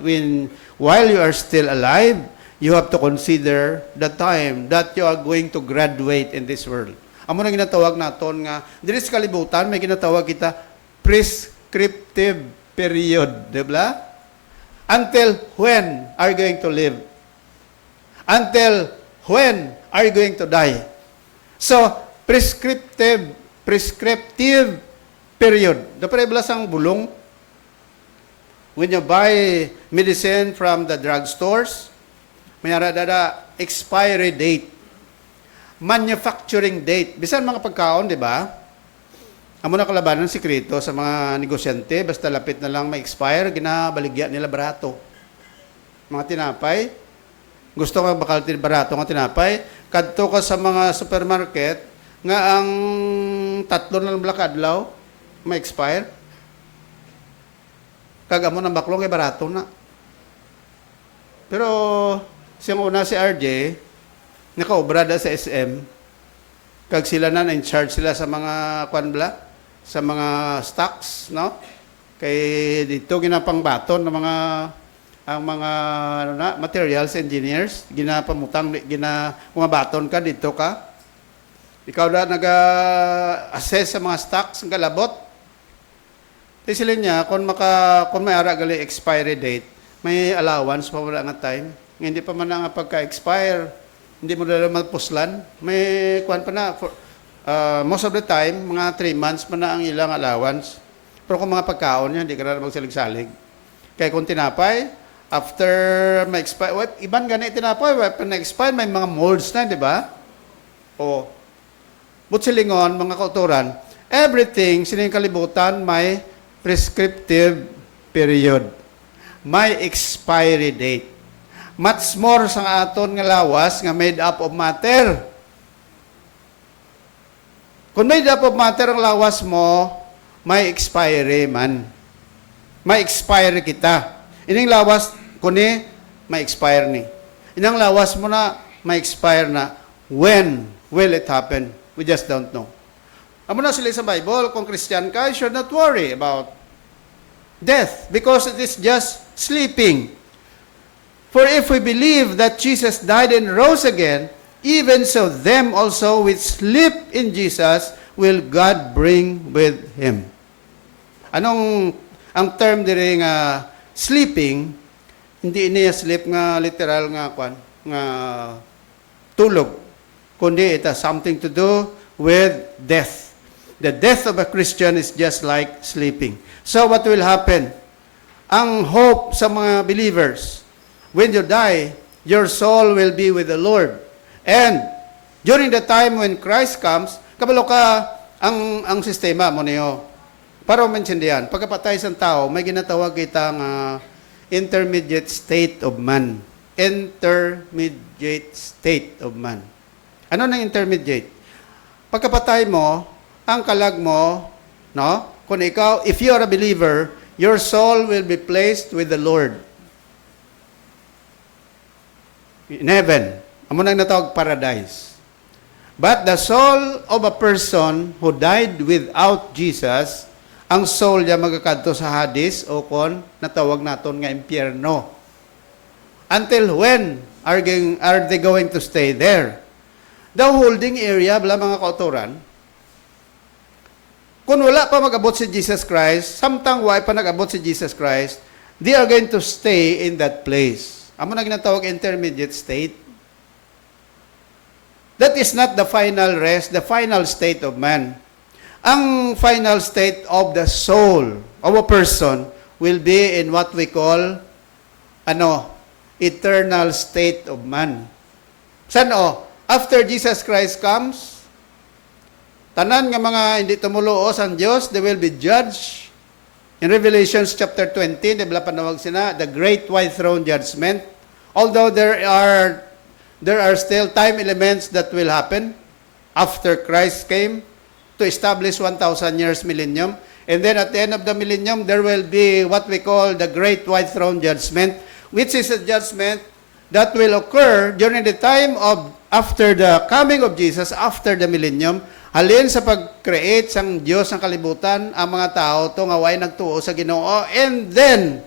while you are still alive, you have to consider the time that you are going to graduate in this world. Amo na ginatawag naton nga, diri sa kalibutan, may ginatawag kita prescriptive period. Diba? Until when are you going to live? Until when are you going to die? So, prescriptive period. Dapat ang bulong. When you buy medicine from the drugstores, may dada expiry date. Manufacturing date. Bisan mga pagkaon, di ba? Amo na kalabanan ng sikreto sa mga negosyante, basta lapit na lang ma-expire, ginabaligya nila barato. Mga tinapay, gusto nga bakal barato nga tinapay, kadto ka sa mga supermarket, nga ang 3 na lang adlaw, ma-expire. Kagamo ng baklong, barato na. Pero, siyang una si RJ, nakaobra da sa SM, kag sila na in charge sila sa mga kwanbla, sa mga stocks, no? Kay dito ginapangbaton ng mga ang mga materials engineers, ginapamutang bumabaton ka dito ka. Ikaw na nag-assess sa mga stocks ng kalabot. Sila niya kung may ara gali expiry date, may allowance pa wala nga time. Hindi pa man nga pagka-expire, hindi mo na magpuslan. May kuan pa na most of the time, mga 3 months pa na ang ilang allowance. Pero kung mga pagkaon niya, hindi ka na magsalig-salig. Kaya kung tinapay, after ma-expire, iban gani tinapay, after na-expire, may mga molds na, di ba? O, silingon, mga kauturan, everything, sining kalibutan, may prescriptive period. May expiry date. Much more sa aton nga lawas nga made up of matter. Kung made up of matter ang lawas mo, may expiry man. May expiry kita. Ining lawas, kuni, may expire ni. Inang lawas mo na, may expire na. When will it happen? We just don't know. Amo na sila sa Bible, kung Christian ka, you should not worry about death because it is just sleeping. For if we believe that Jesus died and rose again, even so them also which sleep in Jesus will God bring with Him. Anong ang term diri nga sleeping, hindi niya sleep nga literal nga kwan, nga tulog, kundi it has something to do with death. The death of a Christian is just like sleeping. So what will happen? Ang hope sa mga believers, when you die, your soul will be with the Lord. And during the time when Christ comes, kabalo ka ang sistema mo niyo. Para maintindihan, pagkapatay sa tao, may ginatawag kitang intermediate state of man. Intermediate state of man. Ano na intermediate? Pagkapatay mo, ang kalag mo, no? Kung ikaw, if you are a believer, your soul will be placed with the Lord. In heaven. Amo nang natawag paradise. But the soul of a person who died without Jesus, ang soul niya magkakadto sa Hades o kon natawag naton nga impyerno. Until when are they going to stay there? The holding area, bala mga kauturan, kung wala pa mag-abot si Jesus Christ, samtang wala pa nag-abot si Jesus Christ, they are going to stay in that place. Amo na ginatawag intermediate state. That is not the final rest, the final state of man. Ang final state of the soul of a person will be in what we call eternal state of man. Saan after Jesus Christ comes, tanan nga mga hindi tumulo ang Diyos, they will be judged. In Revelation chapter 20, dibla panawag sina, the great white throne judgment. Although there are still time elements that will happen after Christ came to establish 1,000 years millennium. And then at the end of the millennium, there will be what we call the great white throne judgment, which is a judgment that will occur during the time of after the coming of Jesus, after the millennium, halin sa pag-create sang Diyos ng kalibutan, ang mga tao to nga way nagtuo sa Ginoo. And then,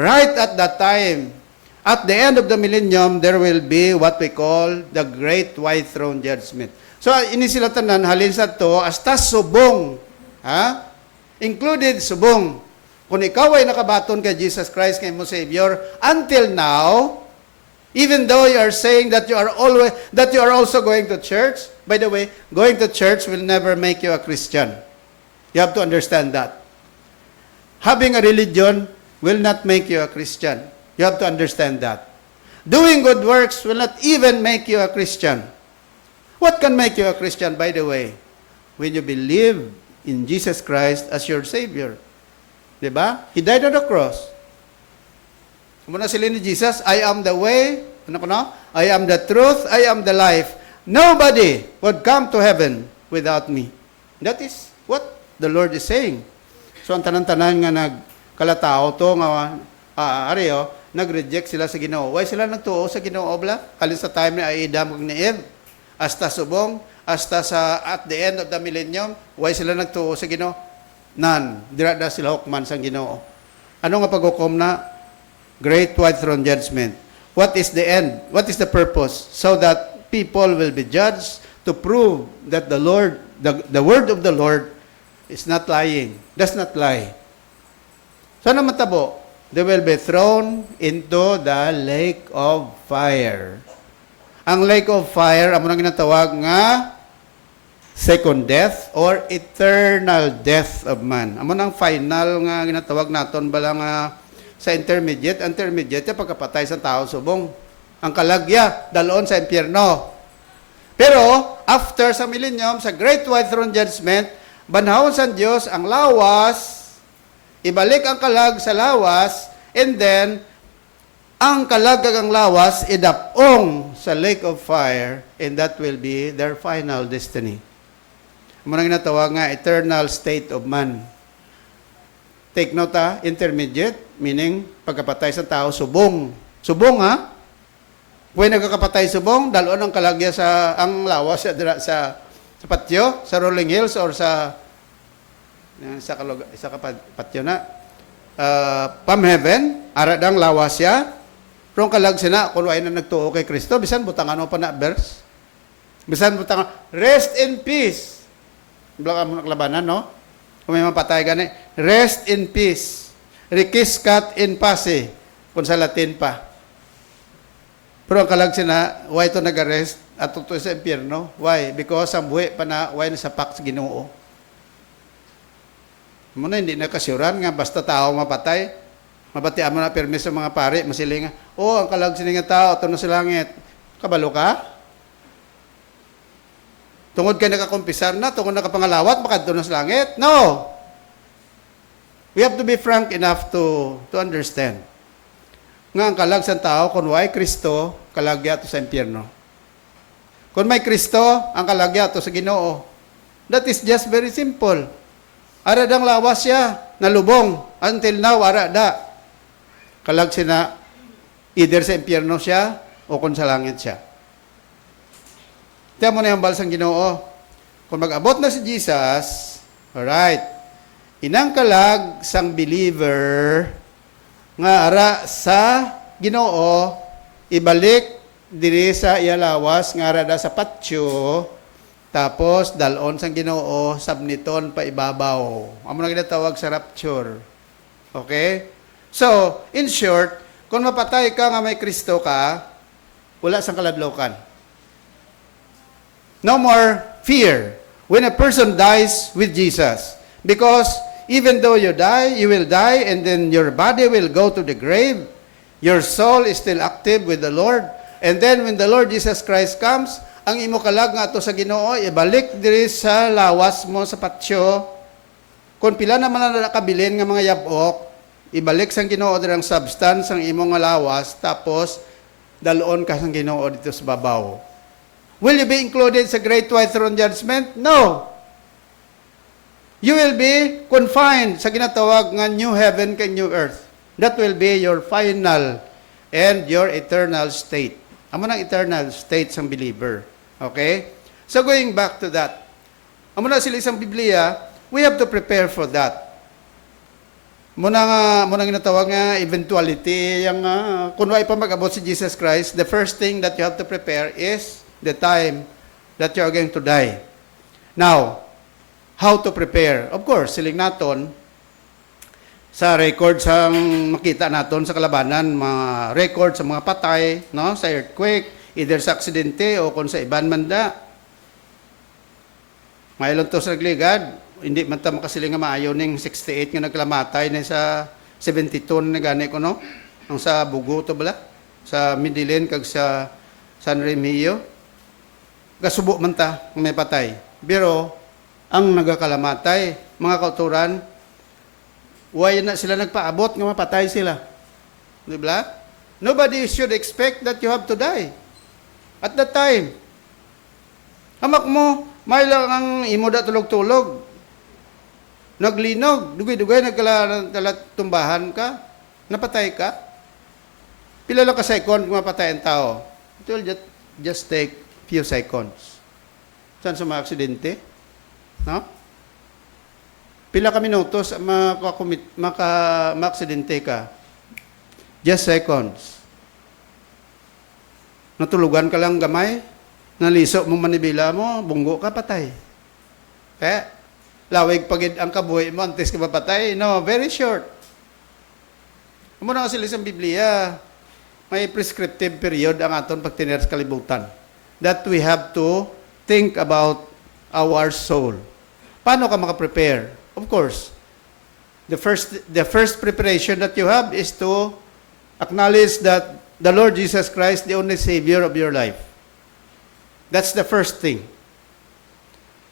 right at that time, at the end of the millennium, there will be what we call the great white throne judgment. So, ini sila tanan, halin sa to, hasta subong. Included subong. Kung ikaw ay nakabaton kay Jesus Christ, kay mo Savior, until now, even though you are saying that you are also going to church, by the way, going to church will never make you a Christian. You have to understand that. Having a religion will not make you a Christian. You have to understand that. Doing good works will not even make you a Christian. What can make you a Christian, by the way? When you believe in Jesus Christ as your Savior. Diba? He died on the cross. Muna sila ni Jesus, I am the way, I am the truth, I am the life. Nobody would come to heaven without me. That is what the Lord is saying. So, ang tanan-tanan nga nagkalatao to, nag-reject sila sa Ginoo. Why sila nagtuo sa Ginoo, bla? Kalin sa time ni Adam ug ni Eve, hasta subong, hasta sa at the end of the millennium, why sila nagtuo sa Ginoo? None. Dira da sila hukman sang Ginoo. Ano nga paghukom na? Great white throne judgment. What is the end? What is the purpose? So that people will be judged to prove that the Lord, the word of the Lord is not lying, does not lie. So ano matabo? They will be thrown into the lake of fire. Ang lake of fire, amo nang ginatawag nga second death or eternal death of man. Amo nang final nga ginatawag naton bala nga sa intermediate pagkapatay sa tao subong. Ang kalagya dalon sa impyerno. Pero after sa millennium sa great white throne judgment, banhawon sa Dios ang lawas, ibalik ang kalag sa lawas, and then ang kalag kag ang lawas idapong sa lake of fire, and that will be their final destiny. Amo nang ginatawag nga eternal state of man. Take note intermediate, meaning pagkapatay sa tao, subong. Subong Kung nagkakapatay subong, dalon ang kalagya sa, ang lawas sa patio, sa Rolling Hills, or sa patio na. Pam heaven, aradang lawas siya. Pero kalag sina, kung ay na nagtuo kay Kristo, bisan butangan mo pa na verse. Bisan butangan, rest in peace. Baka mo naklabanan, no? Kung may mapatay gani, rest in peace. Requiescat in pace. Kung sa Latin pa. Pero ang kalag sina, why ito nag-arrest at tutoy sa impyerno? Why? Because ang buhi pa na, why nasapak sa Ginoo. Muna hindi nakasyuran nga, basta tao mapatay. Mabatian mo na permis sa mga pari, masilinga. Ang kalag sila nga tao, ito na sa langit. Kabalo ka? Tungod kayo nakakumpisar na, tungod nakapangalawat, baka ito na sa langit? No! We have to be frank enough to understand. Nga ang kalag sa tao, kung may Kristo, kalagya ito sa impyerno. Kung may Kristo, ang kalagya ito sa Ginoo. That is just very simple. Aradang lawas siya, nalubong. Until now, arada. Kalag sina, either sa impyerno siya, o kung sa langit siya. Tiyan mo na yung balsang Ginoo. Kung mag-abot na si Jesus, alright, inang kalag sang believer, nga ara sa Ginoo ibalik diri sa iyalawas nga ara da sa patio, tapos dalon sang Ginoo sabniton pa ibabaw. Amo na ginatawag sa rapture. Okay? So, in short, kung mapatay ka nga may Kristo ka, wala sang kaladlokan. No more fear when a person dies with Jesus, because even though you die, you will die, and then your body will go to the grave. Your soul is still active with the Lord. And then when the Lord Jesus Christ comes, ang imo kalag nga ato sa Ginoo, ibalik diri sa lawas mo sa patio. Kung pila naman na nakabilin nga mga yabok, ibalik sang Ginoo diri ang substance ang imo nga lawas, tapos dalon ka sang Ginoo dito sa babaw. Will you be included sa great white throne judgment? No. You will be confined sa ginatawag nga new heaven and new earth. That will be your final and your eternal state. Amo nang eternal state sang believer. Okay? So going back to that. Amo na sila isang Biblia, we have to prepare for that. Muna ginatawag nga eventuality, yung kung ay pa mag-abot si Jesus Christ, the first thing that you have to prepare is the time that you are going to die. Now, how to prepare? Of course, siling naton sa record sang makita naton sa kalabanan, mga record sa mga patay, no, sa earthquake, either sa aksidente o kung sa iban manda. Maylon to sa nagligad, hindi man ta makasiling nga maayo ning 68 nga naglamatay na sa 72 na gani ko, no? Ang sa Bugo to bala, sa Midilin kag sa San Remigio. Gasubo man ta may patay. Pero ang nagakalamatay, mga kauturan, why na sila nagpaabot nga mapatay sila? Di ba? Nobody should expect that you have to die at that time. Hamak mo, may lang ang imo da tulog-tulog. Naglinog, dugay-dugay, nagkalatumbahan ka, napatay ka. Pila lang ka second kung mapatay ang tao. It will just take few seconds. Saan sa mga aksidente? No? Pila ka minutos maka-aksidente ka. Just seconds. Natulugan ka lang gamay, naliso mo manibila mo, bunggo ka, patay. Kaya, lawig pagid ang kabuhi mo, antes ka mapatay. No, very short. Muna kasi sa Biblia, may prescriptive period ang aton pagtiner sa kalibutan. That we have to think about our soul. Paano ka makaprepare? Of course, the first preparation that you have is to acknowledge that the Lord Jesus Christ, the only Savior of your life. That's the first thing.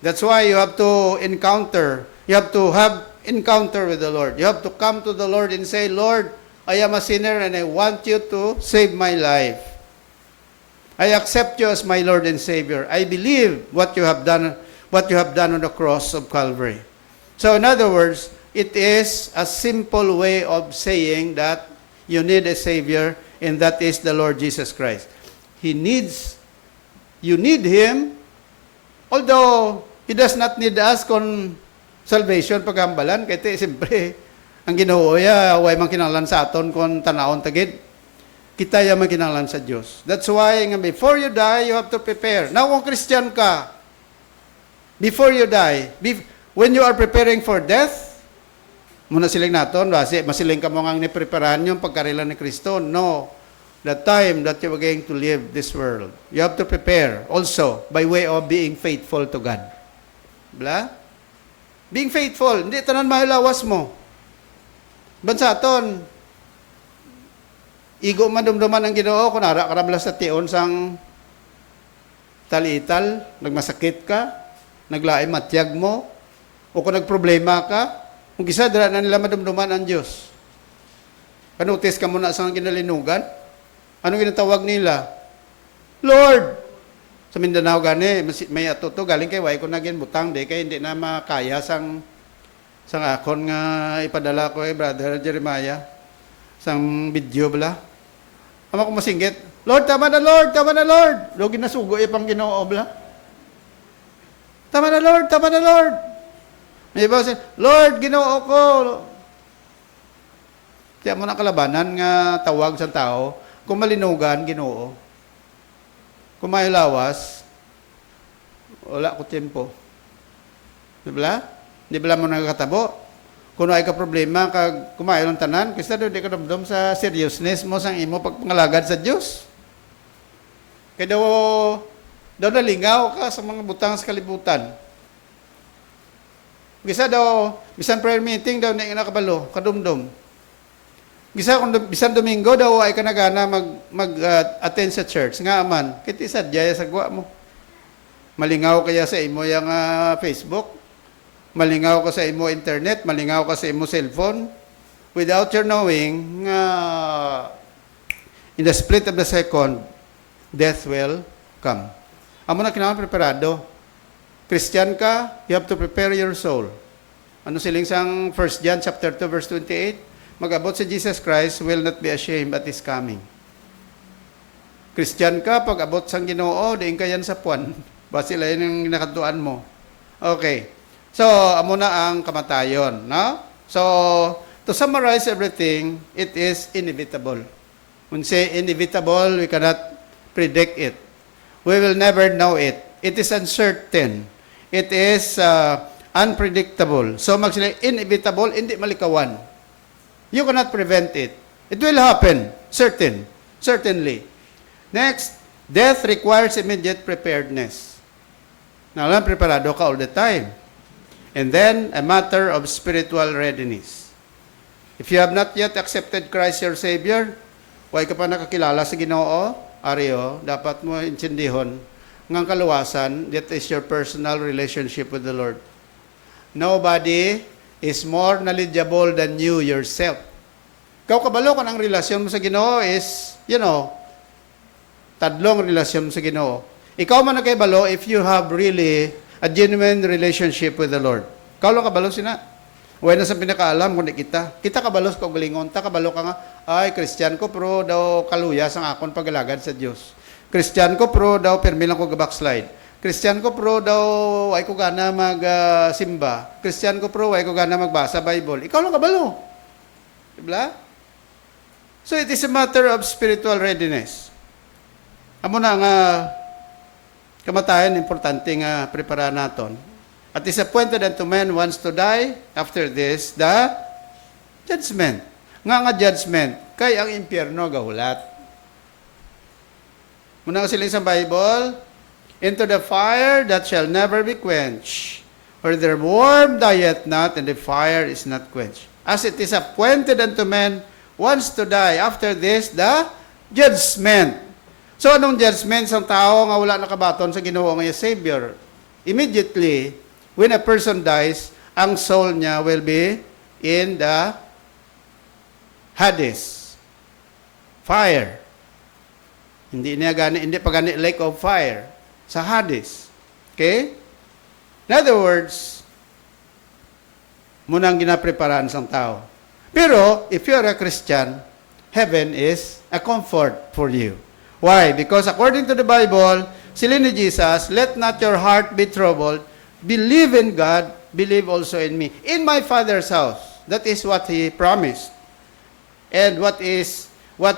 That's why you have to encounter with the Lord. You have to come to the Lord and say, Lord, I am a sinner and I want you to save my life. I accept you as my Lord and Savior. I believe what you have done on the cross of Calvary. So in other words, it is a simple way of saying that you need a Savior, and that is the Lord Jesus Christ. You need Him, although He does not need us kung salvation paghambalan, kaya siyempre, ang Ginoo ya, way man kinahanglan sa aton kung tanawon tagid. Kita ya man kinahanglan sa Dios. That's why before you die, you have to prepare. Now kung Christian ka, before you die, when you are preparing for death, muna siling naton, basi masiling ka mo nga ni-preparahan yung pagkarila ni Kristo. No. The time that you are going to leave this world, you have to prepare also by way of being faithful to God. Bla? Being faithful, hindi tanan mahilawas mo. Bansa aton, igo madumduman ang Ginoo, kunara karablas sa tion sang talital, nagmasakit ka, naglaim matyag mo, o kung nagproblema ka, kung kisa dira na nila madumduman ang Diyos. Kanutis ka muna sa ginalinugan, ano ginatawag nila? Lord! Sa Mindanao gani, may atuto, galing kay way ko naging butang, di kay hindi na makaya sang akon nga ipadala ko Brother Jeremiah, sang video bala. Ama ko masinggit, Lord, tama na Lord, tama na Lord! Logi na sugo ipang Ginoo bala. Tama na Lord, tama na Lord! May iba siya, Lord, Ginoo ko! Kaya mo na kalabanan nga tawag sa tao, kung malinugan, Ginoo. Kung may lawas, wala ko tempo. Di ba? Di ba mo nagkatabo? Kung ay ka problema, kag kumain ng tanan, kasi di ka damdam sa seriousness mo sang imo pagpangalagad sa Diyos. Kaya daw nalingaw ka sa mga butang sa kalibutan. Gisa daw, bisan prayer meeting daw na nakabalo, kadumdum. Gisa kung bisan Domingo daw ay kanagana mag-attend sa church. Nga aman, kiti sadyaya sa gwa mo. Malingaw kaya sa imo yung Facebook, malingaw ka sa imo internet, malingaw ka sa imo cellphone, without your knowing, in the split of the second, death will come. Amo na kinahanglan preparado. Christian ka, you have to prepare your soul. Ano siling sang 1 John chapter 2 verse 28? Mag-abot si Jesus Christ will not be ashamed at His coming. Christian ka, pag abot sang Ginoo, diin ka yan sa puwan. Basi lang yung nakatuan mo. Okay. So, amo na ang kamatayon. No? So, to summarize everything, it is inevitable. When say inevitable, we cannot predict it. We will never know it. It is uncertain. It is unpredictable. So, magsila, inevitable, hindi malikawan. You cannot prevent it. It will happen. Certainly. Next, death requires immediate preparedness. Now, lang preparado ka all the time. And then, a matter of spiritual readiness. If you have not yet accepted Christ your Savior, huwag ka pa nakakilala sa Ginoo, Ario, dapat mo intindihon ngang kaluwasan, that is your personal relationship with the Lord. Nobody is more knowledgeable than you yourself. Ikaw kabalo ka ng relasyon mo sa Ginoo is, tadlong relasyon mo sa Ginoo. Ikaw man nagkaibalo if you have really a genuine relationship with the Lord. Ikaw lang kabalo sina. Huwag na sa pinakaalam kundi kita. Kita kabalo sa kagalingon. Ta kabalo ka nga, ay, Christian ko, pero daw kaluya sang akon pagalagad sa Diyos. Christian ko, pero daw permi lang ko backslide. Christian ko pro daw, ay ko gana mag-simba. Christian ko pro, ay ko gana magbasa Bible. Ikaw lang kabalo. Diba? So it is a matter of spiritual readiness. Amo na nga kamatayan, importante nga prepara naton. At is appointed unto man wants to die. After this, the judgment. Nga judgment, kay ang impyerno gahulat. Muna nga sila sa Bible, into the fire that shall never be quenched, where their warm dieth not, and the fire is not quenched. As it is appointed unto men once to die, after this, the judgment. So, anong judgment sa tao nga wala nakabaton sa Ginoo nga Savior? Immediately, when a person dies, ang soul niya will be in the Hades. Fire. Hindi pa gani lake of fire. Sa Hades. Okay? In other words, munang ginapreparan sa tao. Pero, if you're a Christian, heaven is a comfort for you. Why? Because according to the Bible, sila ni Jesus, let not your heart be troubled. Believe in God, believe also in me. In my Father's house. That is what He promised. And what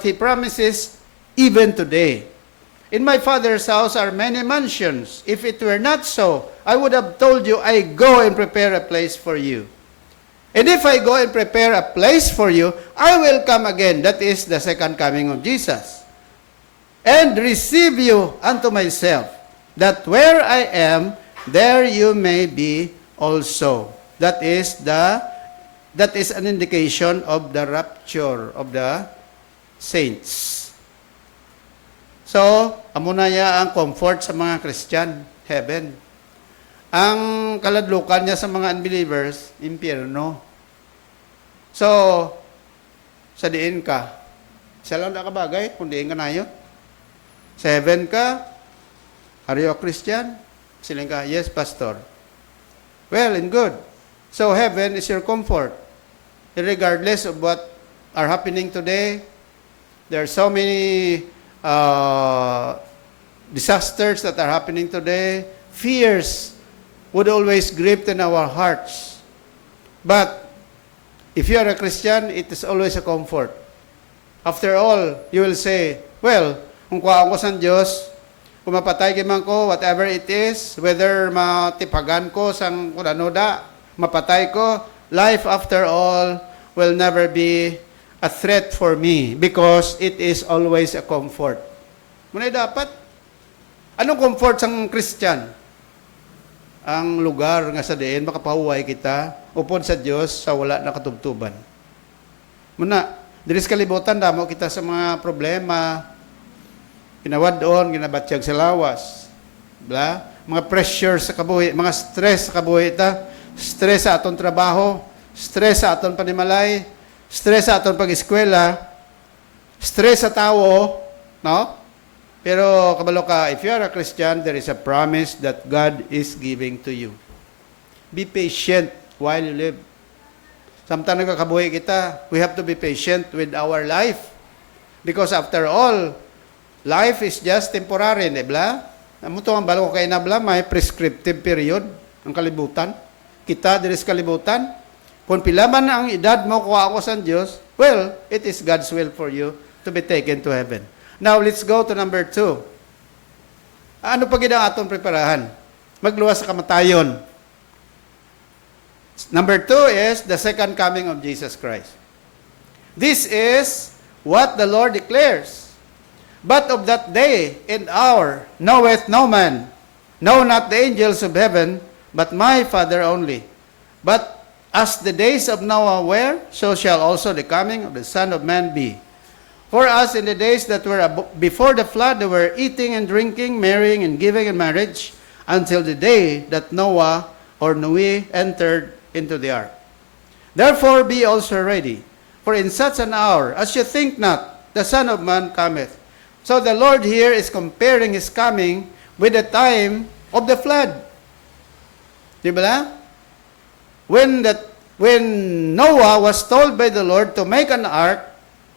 He promises even today. In my Father's house are many mansions. If it were not so, I would have told you, I go and prepare a place for you. And if I go and prepare a place for you, I will come again. That is the second coming of Jesus. And receive you unto myself, that where I am, there you may be also. That is an indication of the rapture of the saints. So, amo na ya ang comfort sa mga Christian, heaven. Ang kaladlukan niya sa mga unbelievers, impyerno. So, sa diin ka, isa lang nakabagay, kung diin ka na yun. Sa heaven ka, are you a Christian? Siling ka, yes, pastor. Well and good. So, heaven is your comfort. Regardless of what are happening today, there are so many disasters that are happening today, fears would always grip in our hearts. But if you are a Christian, it is always a comfort. After all, you will say, well, kung kuhaan ko sa Diyos, kung mapatay man ko, whatever it is, whether matipagan ko sang kunanoda, mapatay ko, life after all will never be a threat for me because it is always a comfort. Muna dapat, anong comfort sang Christian? Ang lugar nga sa diin, makapahuway kita, upod sa Diyos sa wala na katubtuban. Muna, diris kalibutan, damo kita sa mga problema, pinawad doon, ginabatsyag sa lawas. Bla? Mga pressure sa kabuhi, mga stress sa kabuhi ta, stress sa aton trabaho, stress sa aton panimalay, stress sa aton pag-eskwela, stress sa tao, no? Pero kabalo ka, if you are a Christian, there is a promise that God is giving to you. Be patient while you live. Samtang nagkakabuhi kita, we have to be patient with our life. Because after all, life is just temporary, di ba? Amo to ang balo kay nabla, may prescriptive period ang kalibutan. Kita diri sa kalibutan. Kung pila man ang edad mo kuha ako sa Diyos, well, it is God's will for you to be taken to heaven. Now, let's go to number 2. Ano pa gid ang atong preparahan? Magluwas sa kamatayon. Number 2 is the second coming of Jesus Christ. This is what the Lord declares. But of that day and hour knoweth no man, no, not the angels of heaven, but my Father only. But as the days of Noah were, so shall also the coming of the Son of Man be. For us in the days that were before the flood, they were eating and drinking, marrying and giving in marriage, until the day that Noah or Noe entered into the ark. Therefore be also ready, for in such an hour as you think not, the Son of Man cometh. So the Lord here is comparing His coming with the time of the flood. Di ba? When Noah was told by the Lord to make an ark,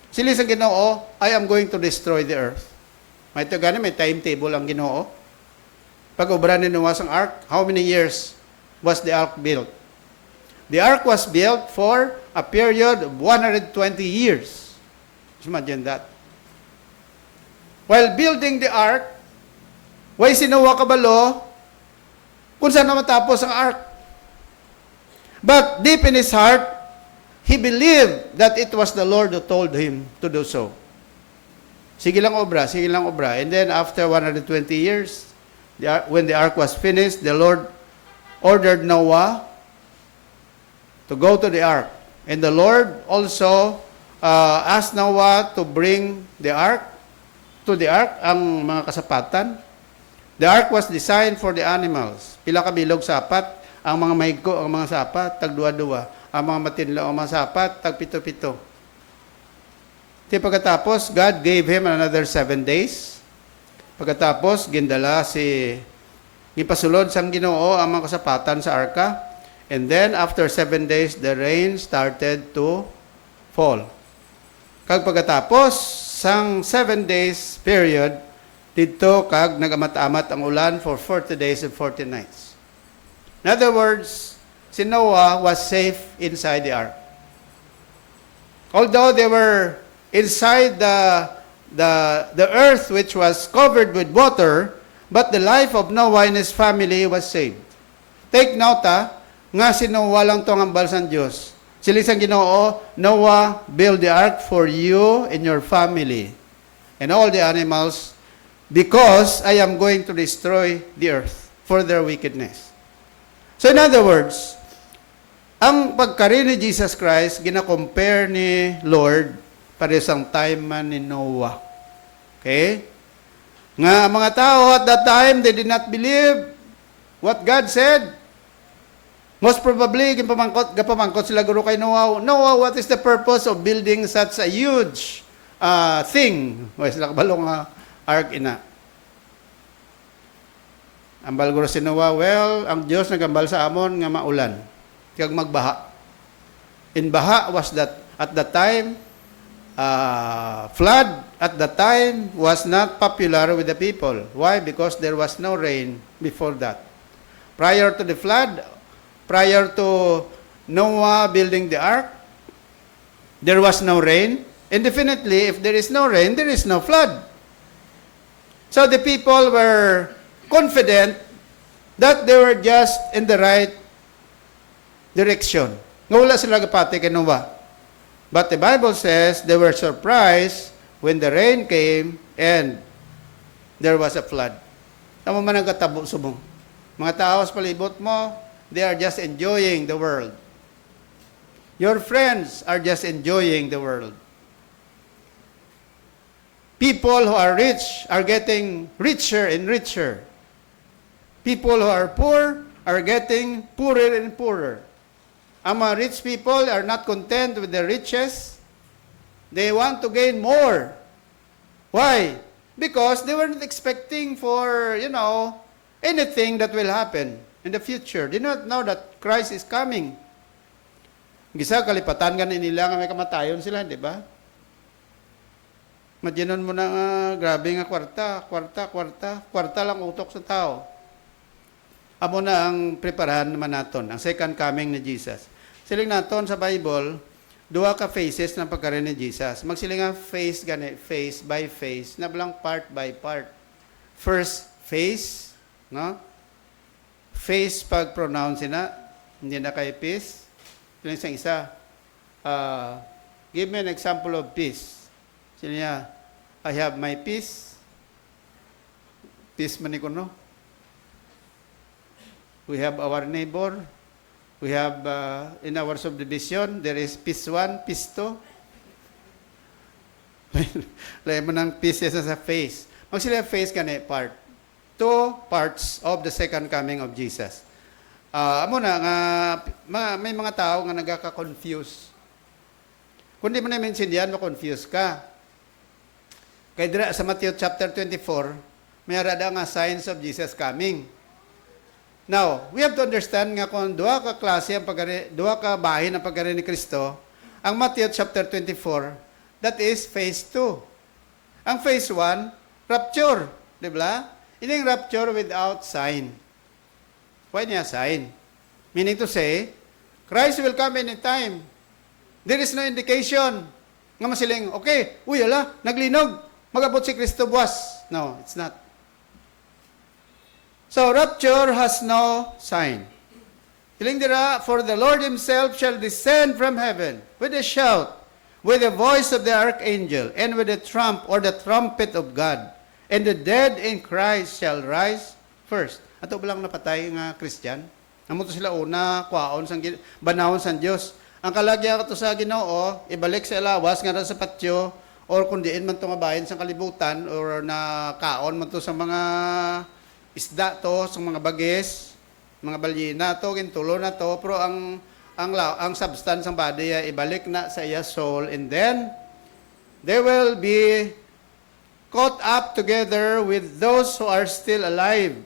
sila sa Ginoo, I am going to destroy the earth. May timetable ang Ginoo. pag-ubra ni Noah ang ark, how many years was the ark built? The ark was built for a period of 120 years. Just imagine that. While building the ark, why si Noah kabalo kung saan na matapos ang ark? But deep in his heart, he believed that it was the Lord who told him to do so. Sige lang obra, sige lang obra. And then after 120 years, when the ark was finished, the Lord ordered Noah to go to the ark. And the Lord also asked Noah to bring the ark, ang mga kasapatan. The ark was designed for the animals. Pila ka bilog sapat, ang mga mahigko, ang mga sapat, tagduwa-duwa. Ang mga matinlo, ang mga sapat, tagpito-pito. Pagkatapos, God gave him another 7 days. Pagkatapos, gindala ipasulod sang Ginoo ang mga kasapatan sa arka. And then, after 7 days, the rain started to fall. Pagkatapos, sang 7 days period, dito kag nagamat-amat ang ulan for 40 days and 40 nights. In other words, si Noah was safe inside the ark. Although they were inside the earth which was covered with water, but the life of Noah and his family was saved. Take note nga si Noah lang tong ambal sa Diyos. Sila isang Ginoo, Noah, build the ark for you and your family and all the animals, because I am going to destroy the earth for their wickedness. So in other words, ang pagkari ni Jesus Christ, gina-compare ni Lord paresang time man ni Noah. Okay? Nga ang mga tao at that time, they did not believe what God said. Most probably, gapamangkot sila guro kay Noah. Noah, what is the purpose of building such a huge thing? Well, sila kabalong ark ina. Ambal guro si Noah, well, ang Diyos nagambal sa amon nga maulan. Kag magbaha. In baha was that, at that time, flood at that time was not popular with the people. Why? Because there was no rain before that. Prior to the flood, prior to Noah building the ark, there was no rain. And definitely, if there is no rain, there is no flood. So the people were confident that they were just in the right direction. Nga wala sila gapati kay Noah. But the Bible says they were surprised when the rain came and there was a flood. Tama man ang katabo subong. Mga tao sa palibot mo, they are just enjoying the world. Your friends are just enjoying the world. People who are rich are getting richer and richer. People who are poor are getting poorer and poorer. Ang mga rich people are not content with their riches. They want to gain more. Why? Because they were not expecting for, anything that will happen in the future. They do not know that Christ is coming. Gisa, kalipatan ka nila nga may kamatayon sila, di ba? Madyanon mo na grabe nga kwarta lang utok sa tao. Amo na ang preparahan naman naton, ang second coming ni Jesus. Siling naton sa Bible, duha ka phases ng pagkaroon ni Jesus. Magsiling nga phase by phase, na bilang part by part. First phase, no? Phase pag pronounce na, hindi na kay peace. Siling isa, give me an example of peace. Siling niya, I have my peace. Peace man ko, no? We have our neighbor. We have, in our subdivision, there is Peace 1, Peace 2. Lahat mo ng pieces sa face. Magsila face ka na part. 2 parts of the second coming of Jesus. Amo na, may mga tao nga nagaka-confuse. Kung di mo na maintindihan, ma-confuse ka. Kaya sa Matthew chapter 24, may arada nga signs of Jesus coming. Now, we have to understand nga kung duha ka bahin ang pagkari ni Kristo, ang Matthew chapter 24, that is phase 2. Ang phase 1, rapture, di ba? Ining rapture without sign. Why niya sign? Meaning to say, Christ will come anytime. There is no indication. Nga masiling, okay, uy, ala, naglinog. Magabot si Kristo buwas. No, it's not. So, rapture has no sign. Hiling dira, for the Lord himself shall descend from heaven with a shout, with the voice of the archangel, and with the trump or the trumpet of God. And the dead in Christ shall rise first. Ato ba lang napatay nga Christian? Amo to sila una, kwaon, banahon sang Diyos. Ang kalagyan ko to sa Ginoo, ibalik sa lawas nga sa patio, or kung diin man to nga bahin sa kalibutan, or na kaon man to sa mga isda to, sa mga bagis, mga balyena to, gintulo na to, pero ang substance ng body ibalik na sa iya soul, and then they will be caught up together with those who are still alive.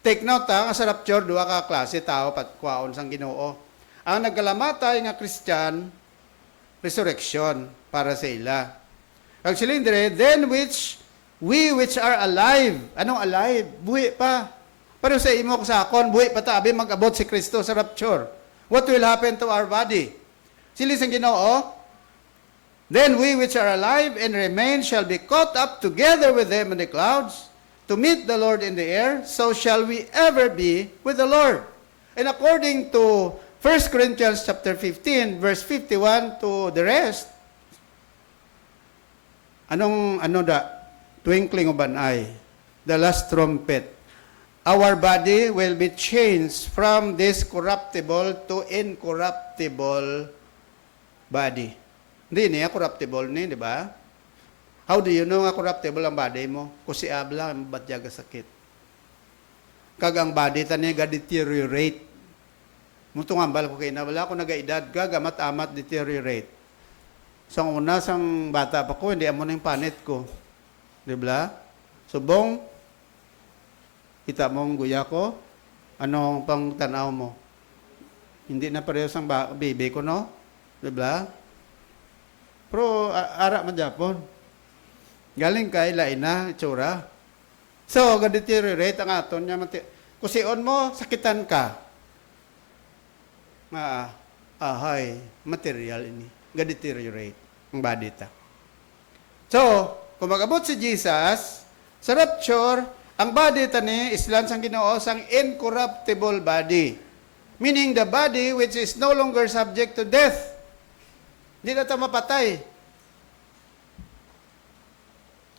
Take note ha, sa rapture, duha ka klase tao kwaon sang Ginoo. Ang nagkalamatay nga Christian, resurrection para sa ila. Ang silindre, then we which are alive. Anong alive? Buhi pa. Pero sa imo sa akon, buhi pa ta, abi mag-abot si Kristo sa rapture. What will happen to our body? Silis ang Ginoo, then we which are alive and remain shall be caught up together with them in the clouds to meet the Lord in the air, so shall we ever be with the Lord. And according to 1 Corinthians chapter 15, verse 51 to the rest, ano twinkling of an eye, the last trumpet, our body will be changed from this corruptible to incorruptible body. Hindi niya corruptible ni, di ba? How do you know nga corruptible ang body mo? Kasi abla, batya ga sakit. Kag ang body tani ga deteriorate. Mutong ambal ko kay na wala ko nagaedad ga gamat-amat deteriorate. Sang una sang bata pa ko, hindi amo na yung panit ko. Di ba? Subong, kita mong guya ko, anong pang tanaw mo? Hindi na pareho sang baby ko, no? Di ba? Pero ara man Japon. Galing kay lain na itsura. So, ga-deteriorate ang aton niya. Kusion mo, sakitan ka. Ahay, material ini. Ga-deteriorate ang body ta. So, kung mag-abot si Jesus, sa rapture, ang body ta ni islan sang Ginoo sang incorruptible body. Meaning the body which is no longer subject to death. Hindi na ito mapatay.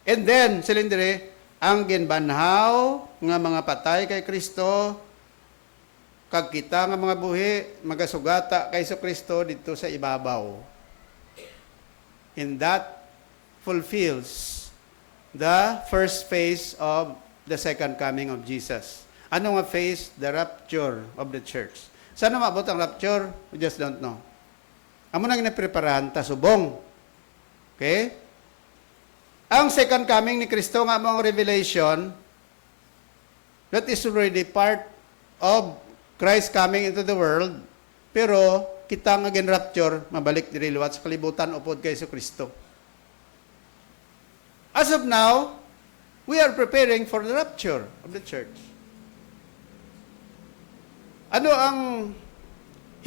And then, silindre, ang ginbanhaw nga mga patay kay Kristo, kag kita nga mga buhi, magasugata kay Kristo dito sa ibabaw. And that fulfills the first phase of the second coming of Jesus. Ano nga phase? The rapture of the church. Saan na maabot ang rapture? We just don't know. Amo nang ginapreparahan ta subong. Okay? Ang second coming ni Kristo nga mga revelation, that is already part of Christ coming into the world, pero kita nga gin-rapture, mabalik diri liwat sa kalibutan upod kay Kristo. As of now, we are preparing for the rapture of the church. Ano ang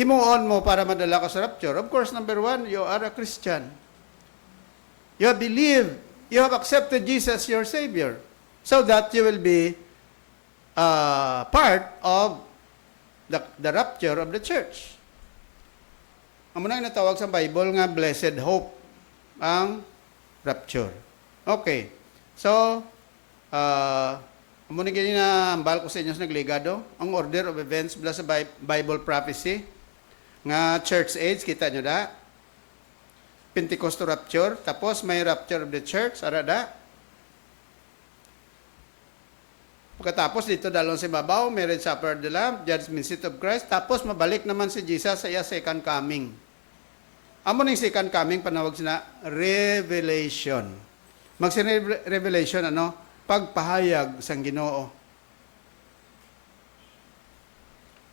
himuon mo para madala ka sa rapture? Of course, number one, you are a Christian. You have believed, you have accepted Jesus your Savior, so that you will be part of the rapture of the church. Ang muna natawag sa Bible nga blessed hope ang rapture. Okay. So, muna gini na ambal ko sa inyo sa nagligado, ang order of events bala sa Bible prophecy nga church age, kita nyo da? Pentecostal rapture, tapos may rapture of the church, arada. Pagkatapos dito dalon si babaw, marriage supper of the Lamb, judgment seat of Christ, tapos mabalik naman si Jesus sa iya second coming. Amo ning second coming panawag sina revelation. Revelation ano? Pagpahayag sang Ginoo.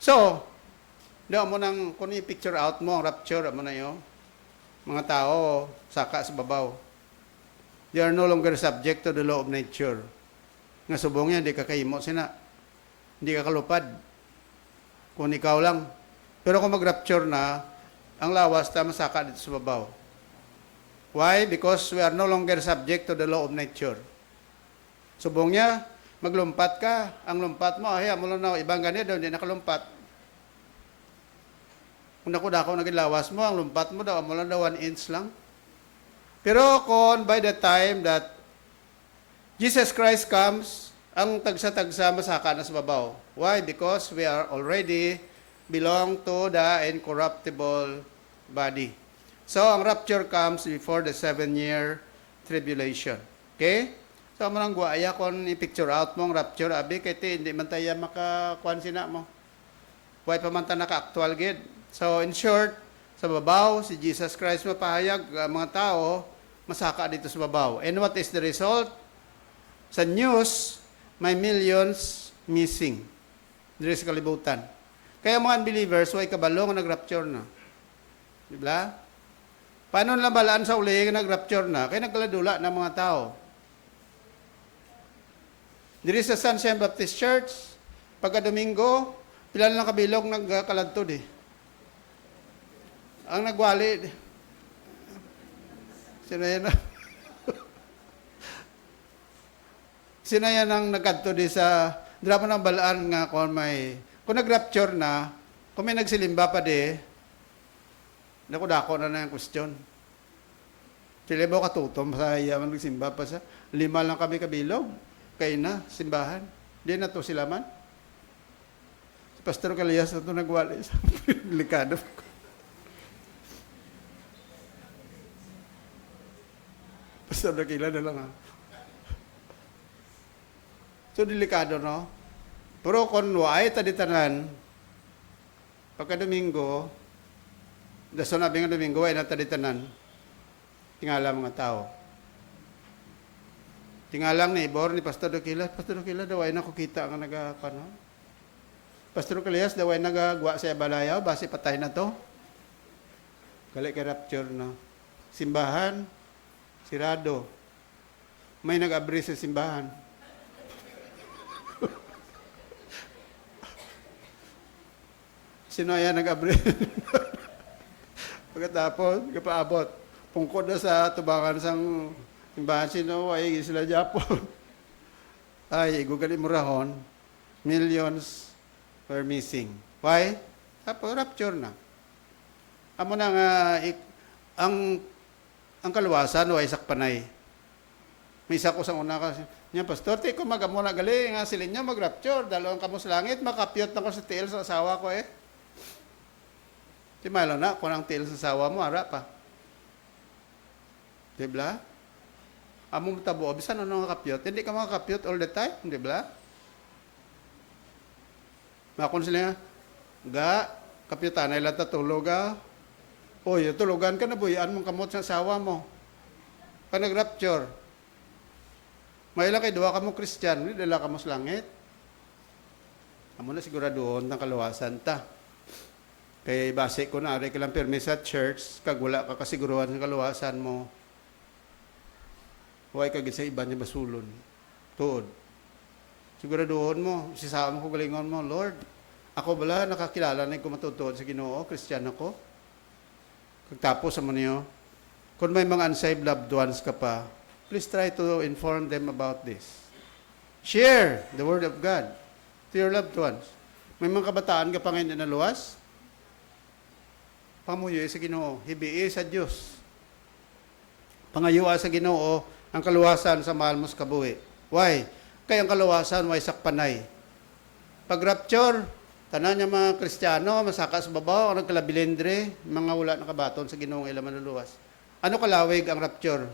So, daw mo nang kung i-picture out mo ang rapture mo na yo. Mga tao saka sa babaw. They are no longer subject to the law of nature. Nga subong yan, hindi ka kahimo sina. Hindi ka kalupad. Kung ikaw lang. Pero kung mag-rapture na, ang lawas na masaka dito sa babaw. Why? Because we are no longer subject to the law of nature. Subong niya, maglumpat ka. Ang lumpat mo, ay, mo lang na, ibang ganito, hindi nakalumpat. Kung ako nagilawas mo, ang lumpat mo daw, mo lang daw 1 inch lang. Pero kung by the time that Jesus Christ comes, ang tagsa-tagsa masaka na sa babaw. Why? Because we are already belong to the incorruptible body. So, ang rapture comes before the 7-year tribulation. Okay? So, mo nang guaya kung i-picture out mo ang rapture, abi, kaya hindi man tayo makakuan sina mo. Why pa man ta naka-actual gid. So, in short, sa babaw, si Jesus Christ mapahayag, mga tao, masaka dito sa babaw. And what is the result? Sa news, may millions missing. Dito sa kalibutan. Kaya mga unbelievers, way kabalo nga nag-rapture na. Di ba? Paano nabalaan sa uli nga nag-rapture na? Kaya nagkaladula ng mga tao. Dito sa San Sian Baptist Church, pagka Domingo, pila lang kabilog nagkaladtod eh. Ang nagwali, sino yan? Sino yan ang nagkadto di sa drama ng balaan nga kung nag-rapture na, kung may nagsilimba pa di, dako na yung question. Sila ba katutom sa yaman nagsimba pa sa 5 lang kami kabilog, kayo na, simbahan. Di na to sila man. Si Pastor Calias na to nagwali sa delikado. Pastor Nakila na lang ha. So, delikado, no? Pero kung waay taditanan, pagka Domingo, daso nabi nga Domingo, waay na taditanan, tingala mga tao. Tingalang neighbor ni Pastor Dokila daw ay nakukita ang nagakano. Pastor Calias daw ay nagagwa sa balayaw, base patay na to. Kali kay rapture na. Simbahan, sirado. May nag-abri sa simbahan. Sino yan nag-abri? Pagkatapos, kapaabot. Pungkod na sa tubangan sang simbahan, sino ay sila Japon. Ay, gugali murahon, millions were missing. Why? Tapos rapture na. Amo na nga, ang kaluwasan o ay sakpanay. May isa ko sa una kasi, niya, Pastor, ko magamo na gali, nga silin niya mag-rapture, dalawang kamo sa langit, makapiyot na ko sa tiil sa asawa ko eh. Di malo na, kung ang tiil sa asawa mo, ara pa. Di ba? Among tabo, bisan ano nga kapiyot, hindi ka makakapiyot all the time, di ba? Makon sila nga, kapiyutan ay lata tulog Oy, tulugan ka na buyaan mong kamot sa asawa mo. Ka nag-rapture. May lang kay duwa ka mo Christian, dala ka mo sa langit. Amo na siguraduhon ng kaluwasan ta. Kaya base ko na, ari ka lang permis sa church, kag wala ka kasiguruhan sa kaluwasan mo. Huwag ka sa iba niya basulon. Tuod. Siguraduhon mo, sisama mo ko galingon mo, Lord, ako bala nakakilala na ko matutuod sa Ginoo, Christian ako. Pagtapos sa niyo, kung may mga unsaved loved ones ka pa, please try to inform them about this. Share the Word of God to your loved ones. May mga kabataan ka pa ngayon na luwas? Pamuyo sa Ginoo, hibii sa Diyos. Pangayua sa Ginoo, ang kaluwasan sa mahal mo sa kabuhi. Why? Kaya ang kaluwasan, way sakpanay. Pag rapture, tanan niya mga Kristiyano, masaka sa babaw, ang nagkalabilindre, mga wala nakabaton sa Ginoong ilaman na luwas. Ano kalawig ang rapture?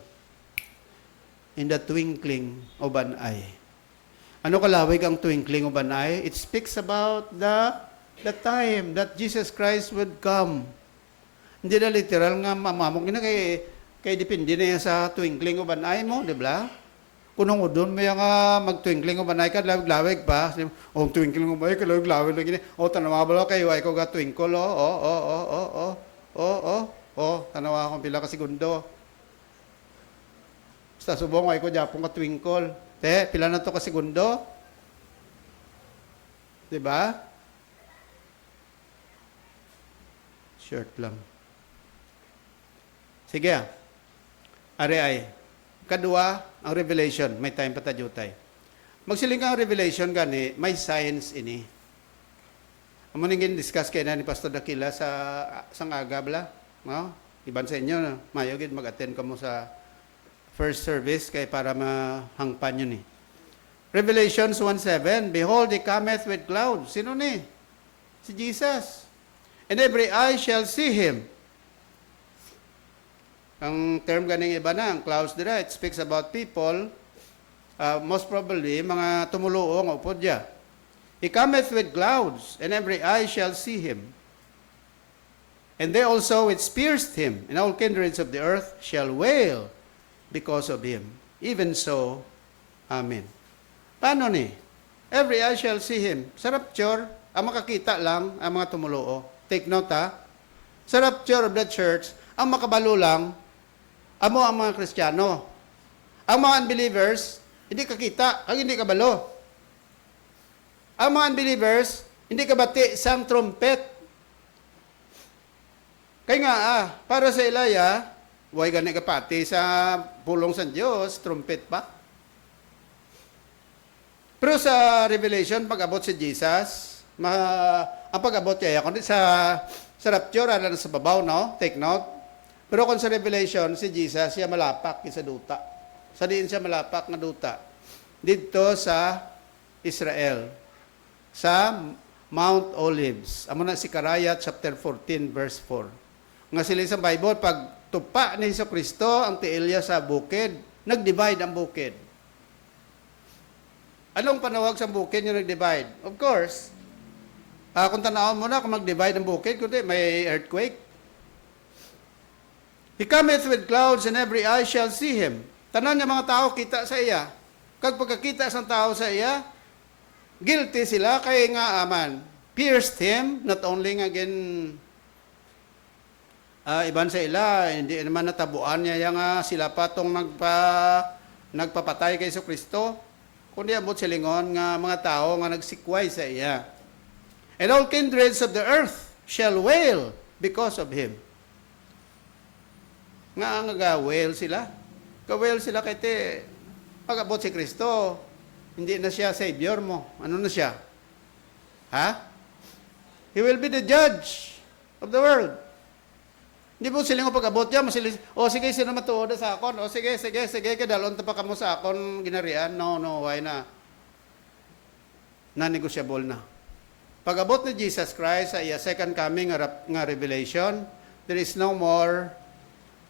In the twinkling of an eye. Ano kalawig ang twinkling of an eye? It speaks about the time that Jesus Christ would come. Hindi na literal nga mamamong ina kay depende na yan sa twinkling of an eye mo, di ba? Kunong udon mo yung mag-twinkling of an eye ka, lawig-lawig pa. O, twinkling of an eye ka, lawig-lawig lagi. O, tanawa ba kayo, ay ko ga twinkle, tanawa akong pila ka segundo. Basta subong, ay ko japong ka twinkle. Te, pila na to ka segundo? Diba? Short lang. Sige. Ari ay. Kadua, ang revelation. May time pa tayo tayo. Magsiling ka ang revelation gani, may science ini. Amo ningin discuss kay na ni Pastor Dakila sa aga bla, no? Iban sa inyo, no? Mayo gid mag-attend kamo sa first service kay para mahangpan yun eh. Revelations 1:7, behold, he cometh with clouds. Sino ni? Si Jesus. And every eye shall see him. Ang term ganing iba na, ang clouds dira, it speaks about people, most probably, mga tumuluong o podya. He cometh with clouds, and every eye shall see him. And they also which pierced him, and all kindreds of the earth shall wail because of him. Even so, Amen. Paano ni? Every eye shall see him. Sa rapture, ang makakita lang ang mga tumuluo. Take note ha. Sa rapture of the church, ang makabalo lang, amo ang mga Kristiyano. Ang mga unbelievers, hindi kakita, ang hindi kabalo. Ang mga unbelievers, hindi kabati sang trumpet. Kaya nga, para sa Ilaya, way gani kapati sa pulong sa Diyos, trumpet pa. Pero sa Revelation, pag-abot si Jesus, ang pag-abot niya, kundi sa rapture, ala sa babaw, no? Take note. Pero kung sa Revelation, si Jesus, siya malapak sa duta. Sa diin siya malapak na duta. Dito sa Israel, sa Mount Olives. Amo na si Karaya, chapter 14, verse 4. Nga sila sa Bible, pag tupa ni Jesucristo, ang tiilya sa bukid, nag-divide ang bukid. Anong panawag sa bukid yung nag-divide? Of course, kung tanawin mo na kung mag-divide ang bukid, kundi may earthquake. He cometh with clouds, and every eye shall see him. Tanan niya mga tao, kita sa iya. Kag pagkakita sa tao sa iya, guilty sila, kaya nga aman, pierced him, not only nga again, iban sa ila, hindi naman natabuan niya yung sila pa itong nagpapatay kay Jesucristo, kundi abot silingon nga mga tao nga nagsikway sa iya. And all kindreds of the earth shall wail because of him. Nga wail sila. Ka-wail sila kay te, pag-abot si Kristo, hindi na siya Savior mo. Ano na siya? Ha? He will be the judge of the world. Hindi po siling pag-abot niya, sige, sino matuod sa akon? Sige, kadalon ta pa kamo sa akon ginarian. No, why na? Non-negotiable na. Pag-abot ni Jesus Christ sa iya second coming nga revelation, there is no more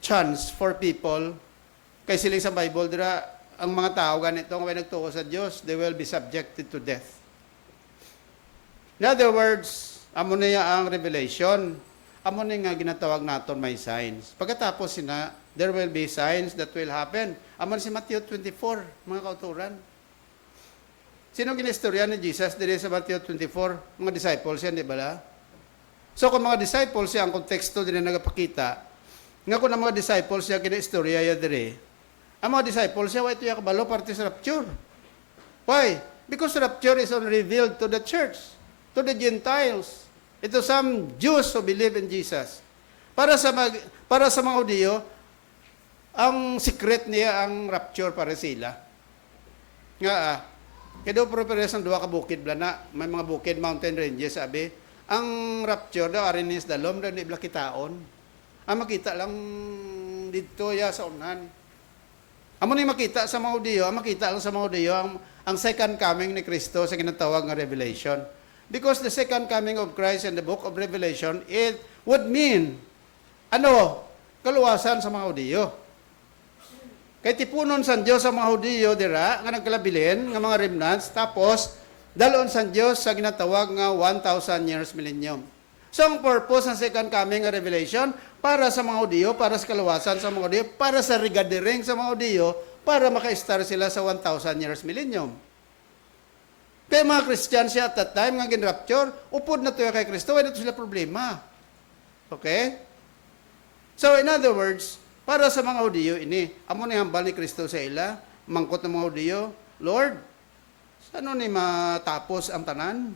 chance for people. Kay siling sa Bible, dira, ang mga tao ganito nga may nagtuo sa Diyos, they will be subjected to death. In other words, amo niya ang revelation. Amo na nga ginatawag naton may signs. Pagkatapos there will be signs that will happen. Amo si Matthew 24, mga kauturan. Sino ginistorya ni Jesus diri sa Matthew 24? Mga disciples yan, di ba la? So kung mga disciples yan, ang konteksto din na nagapakita, nga kung ang mga disciples yan ginistorya yan diri, ang mga disciples yan, ito yung kabalo parte sa rapture. Why? Because rapture is only revealed to the church, to the Gentiles. Ito some Jews who believe in Jesus. Para sa mga Hudiyo, ang secret niya ang rapture para sila. Nga kaya daw prepares ang duwa ka bukid blana, may mga bukid, mountain ranges, sabi, ang rapture daw arinis dalom daw ni blakitaon. Ang makita lang dito ya sa unan. Amo ni makita sa mga Hudiyo, ang makita lang sa mga Hudiyo ang second coming ni Kristo sa ginatawag nga Revelation. Because the second coming of Christ in the book of Revelation, it would mean, kaluwasan sa mga Hudiyo. Kay tipunon sa Diyos sa mga Hudiyo, dira, nga nagkalabilin, nga mga remnants, tapos, dalon sa Diyos sa ginatawag nga 1,000 years millennium. So, ang purpose ng second coming of Revelation, para sa mga Hudiyo, para sa kaluwasan sa mga Hudiyo, para sa regathering sa mga Hudiyo, para maka-star sila sa 1,000 years millennium. Kaya mga Christian siya at that time, nga gin-rapture, upod na tuya kay Kristo, wala sila problema. Okay? So, in other words, para sa mga Hudiyo ini, amo ni hambal ni Kristo sa ila, mangkot ng mga Hudiyo, Lord, saan ni matapos ang tanan?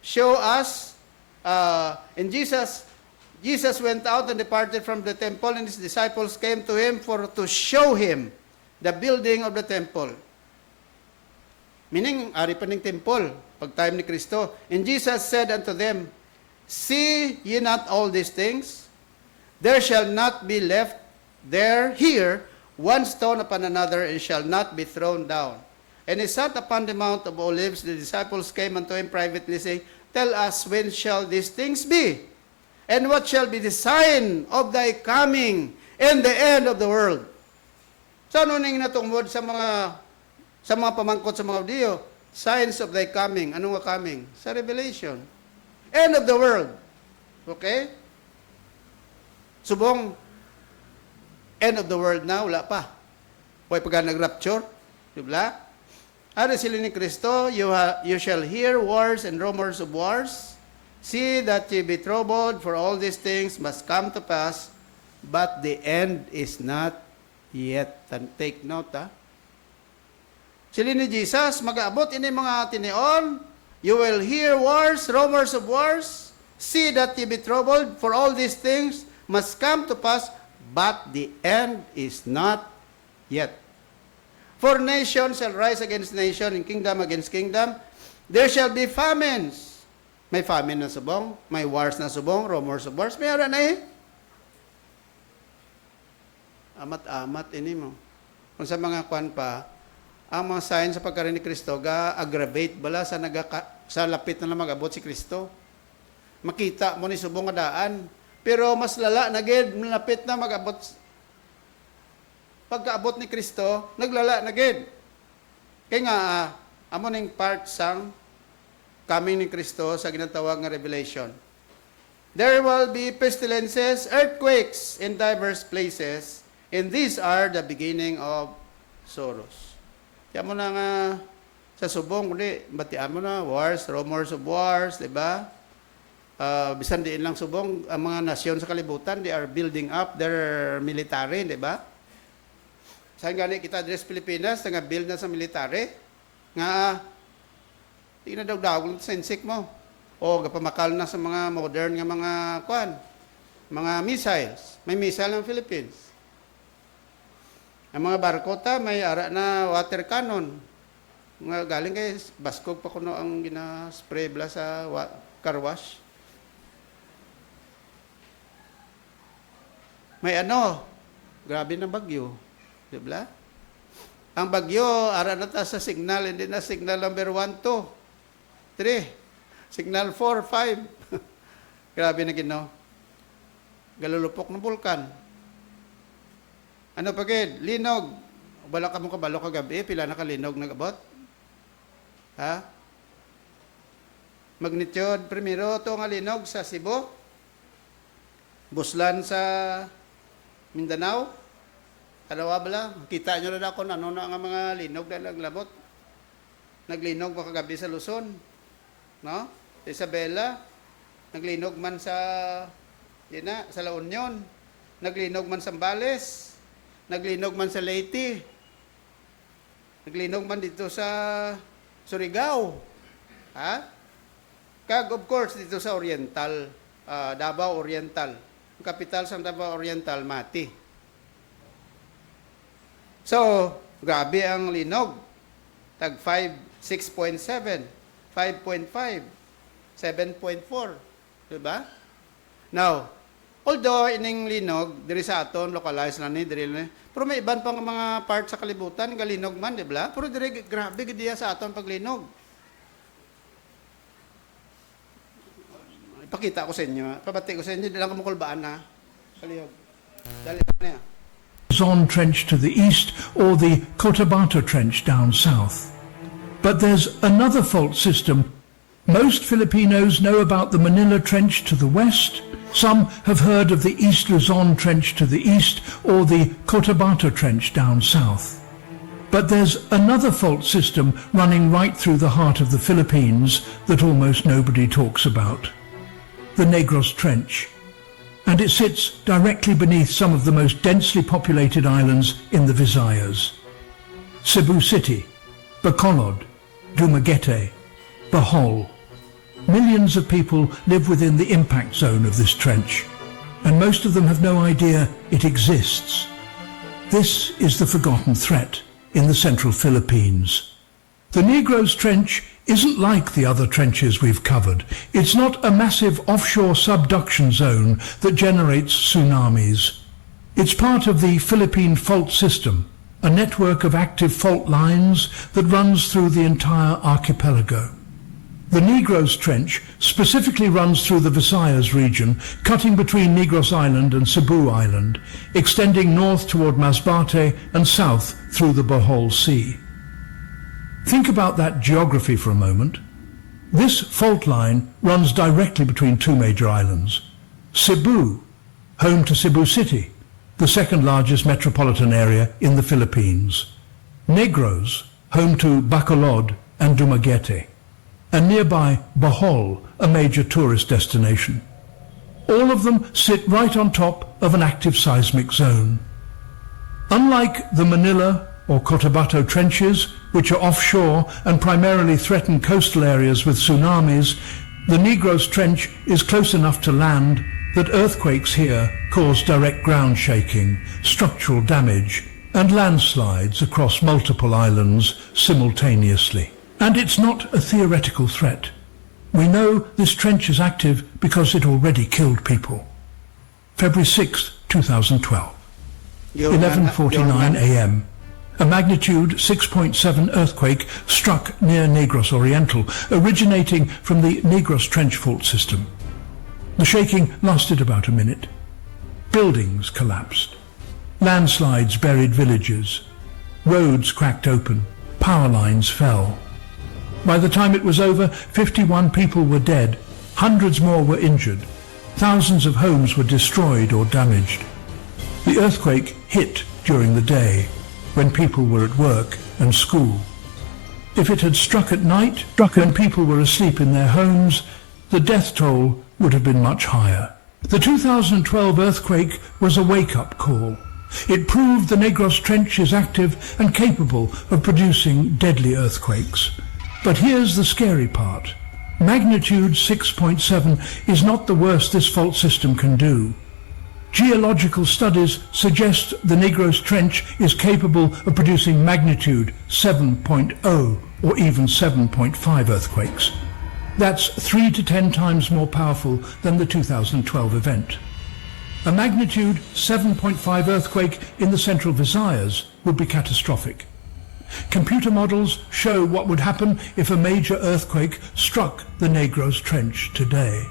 Show us, and Jesus went out and departed from the temple, and his disciples came to him to show him the building of the temple. Meaning, ari pa ning temple, pag time ni Kristo. And Jesus said unto them, See ye not all these things? There shall not be left here one stone upon another, and shall not be thrown down. And he sat upon the Mount of Olives. The disciples came unto him privately, saying, Tell us, when shall these things be? And what shall be the sign of thy coming and the end of the world? So ano ning natungod sa mga pamangkot sa mga Diyo? Signs of thy coming. Ano nga coming? Sa Revelation. End of the world. Okay? Subong, end of the world na, wala pa. Huwag pagka nag-rapture. Diba? Ano sila ni Kristo? You shall hear wars and rumors of wars. See that ye be troubled, for all these things must come to pass, but the end is not yet. Take note, ha? Sila ni Jesus, mag-aabot ini mga tinion. You will hear wars, rumors of wars. See that ye be troubled, for all these things must come to pass, but the end is not yet. For nation shall rise against nation, and kingdom against kingdom. There shall be famines. May famine na subong, may wars na subong, rumors of wars. May ara na eh. Amat-amat ini mo. Kung sa mga kwan pa, ang mga sign sa pagkaroon ni Kristo, ga-aggravate bala sa lapit na mag-abot si Kristo. Makita mo ni subong nga daan. Pero mas lala na gid, malapit na mag-abot. Pagkaabot ni Kristo, naglala na gid. Kaya nga, amo ning part sang coming ni Kristo sa ginatawag nga Revelation. There will be pestilences, earthquakes in diverse places, and these are the beginning of sorrows. Kaya mo na nga sa subong, kundi, batian mo na, wars, rumors of wars, di ba? Bisan diin lang subong, ang mga nasyon sa kalibutan, they are building up their military, di ba? Saan gani kita dres Pilipinas, nga-build na sa military, nga, di na daw-daw sa insik mo. O, gapamakal na sa mga modern nga mga kwan, mga missiles. May missile ng Philippines. Ang mga barkota, may ara na water cannon. Nga galing kay baskog pa kuno ang gina-spray bla sa car wash. May grabe na bagyo. Diba? Ang bagyo, ara na ta sa signal, hindi na signal number 1, 2, 3, signal 4, 5. Grabe na gino. Galulupok ng bulkan. Ano pagid? Linog. Bala ka mo kabalo kagabi, pila na kalinog nagabot? Ha? Magnitude, primero, ito nga linog sa Cebu. Buslan sa Mindanao. Kalawa bala, kita nyo na ako ano na nga mga linog na naglabot. Naglinog pa kagabi sa Luzon. No? Isabela, naglinog man sa sa La Union. Naglinog man sa Zambales. Naglinog man sa Leyte. Naglinog man dito sa Surigao. Ha? Kag of course dito sa Oriental, Davao Oriental. Ang kapital sa Davao Oriental, Mati. So, grabe ang linog. Tag 5, 6.7, 5.5, 7.4. Diba? Now, although ining linog, diri sa aton, localized na ni, pero may iban pang mga part sa kalibutan, galinog man, diba? Pero diri, grabe gidiya sa aton paglinog. Ipakita ko sa inyo, pabati ko sa inyo, di lang kumukulbaan na. Kalihog. Dali na yan. Luzon Trench to the east or the Cotabato Trench down south. But there's another fault system. Most Filipinos know about the Manila Trench to the west. Some have heard of the East Luzon Trench to the east or the Cotabato Trench down south. But there's another fault system running right through the heart of the Philippines that almost nobody talks about. The Negros Trench. And it sits directly beneath some of the most densely populated islands in the Visayas. Cebu City, Bacolod, Dumaguete, Bohol. Millions of people live within the impact zone of this trench, and most of them have no idea it exists. This is the forgotten threat in the central Philippines. The Negros Trench isn't like the other trenches we've covered. It's not a massive offshore subduction zone that generates tsunamis. It's part of the Philippine Fault System, a network of active fault lines that runs through the entire archipelago. The Negros Trench specifically runs through the Visayas region, cutting between Negros Island and Cebu Island, extending north toward Masbate and south through the Bohol Sea. Think about that geography for a moment. This fault line runs directly between two major islands. Cebu, home to Cebu City, the second largest metropolitan area in the Philippines. Negros, home to Bacolod and Dumaguete. And nearby Bohol, a major tourist destination. All of them sit right on top of an active seismic zone. Unlike the Manila or Cotabato trenches, which are offshore and primarily threaten coastal areas with tsunamis, the Negros Trench is close enough to land that earthquakes here cause direct ground shaking, structural damage, and landslides across multiple islands simultaneously. And it's not a theoretical threat. We know this trench is active because it already killed people. February 6, 2012, 11:49 a.m. A magnitude 6.7 earthquake struck near Negros Oriental, originating from the Negros Trench fault system. The shaking lasted about a minute. Buildings collapsed. Landslides buried villages. Roads cracked open. Power lines fell. By the time it was over, 51 people were dead. Hundreds more were injured. Thousands of homes were destroyed or damaged. The earthquake hit during the day, when people were at work and school. If it had struck at night, when people were asleep in their homes, the death toll would have been much higher. The 2012 earthquake was a wake-up call. It proved the Negros Trench is active and capable of producing deadly earthquakes. But here's the scary part. Magnitude 6.7 is not the worst this fault system can do. Geological studies suggest the Negros Trench is capable of producing magnitude 7.0 or even 7.5 earthquakes. That's 3 to 10 times more powerful than the 2012 event. A magnitude 7.5 earthquake in the central Visayas would be catastrophic. Computer models show what would happen if a major earthquake struck the Negros Trench today.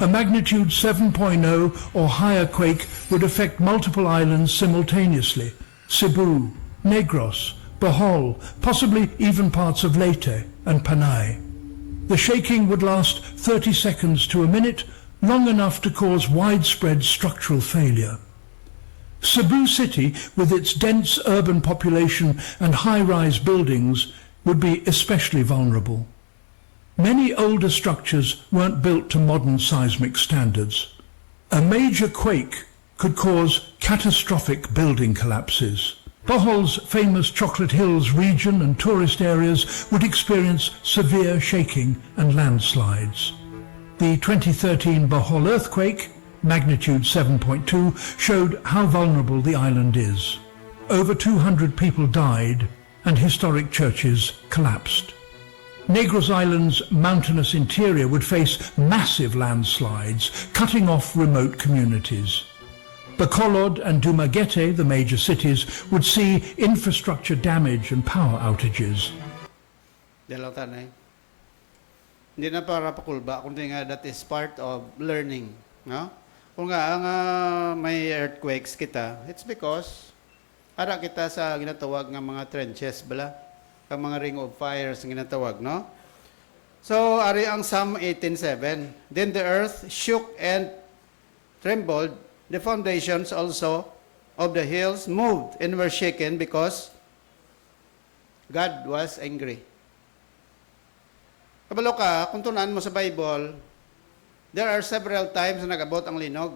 A magnitude 7.0 or higher quake would affect multiple islands simultaneously: Cebu, Negros, Bohol, possibly even parts of Leyte and Panay. The shaking would last 30 seconds to a minute, long enough to cause widespread structural failure. Cebu City, with its dense urban population and high-rise buildings, would be especially vulnerable. Many older structures weren't built to modern seismic standards. A major quake could cause catastrophic building collapses. Bohol's famous Chocolate Hills region and tourist areas would experience severe shaking and landslides. The 2013 Bohol earthquake, magnitude 7.2, showed how vulnerable the island is. Over 200 people died and historic churches collapsed. Negros Island's mountainous interior would face massive landslides, cutting off remote communities. Bacolod and Dumaguete, the major cities, would see infrastructure damage and power outages. Dalaw tanay. Hindi na para pakulba, kundi nga that is part of learning. No? Kung nga ang may earthquakes kita, it's because ara kita sa ginatawag ng mga trenches bala, ang mga ring of fires ang ginatawag, no? So, ari ang Psalm 18:7. Then the earth shook and trembled, the foundations also of the hills moved and were shaken because God was angry. Kabalo ka, kung tunaan mo sa Bible, there are several times na nag-abot ang linog.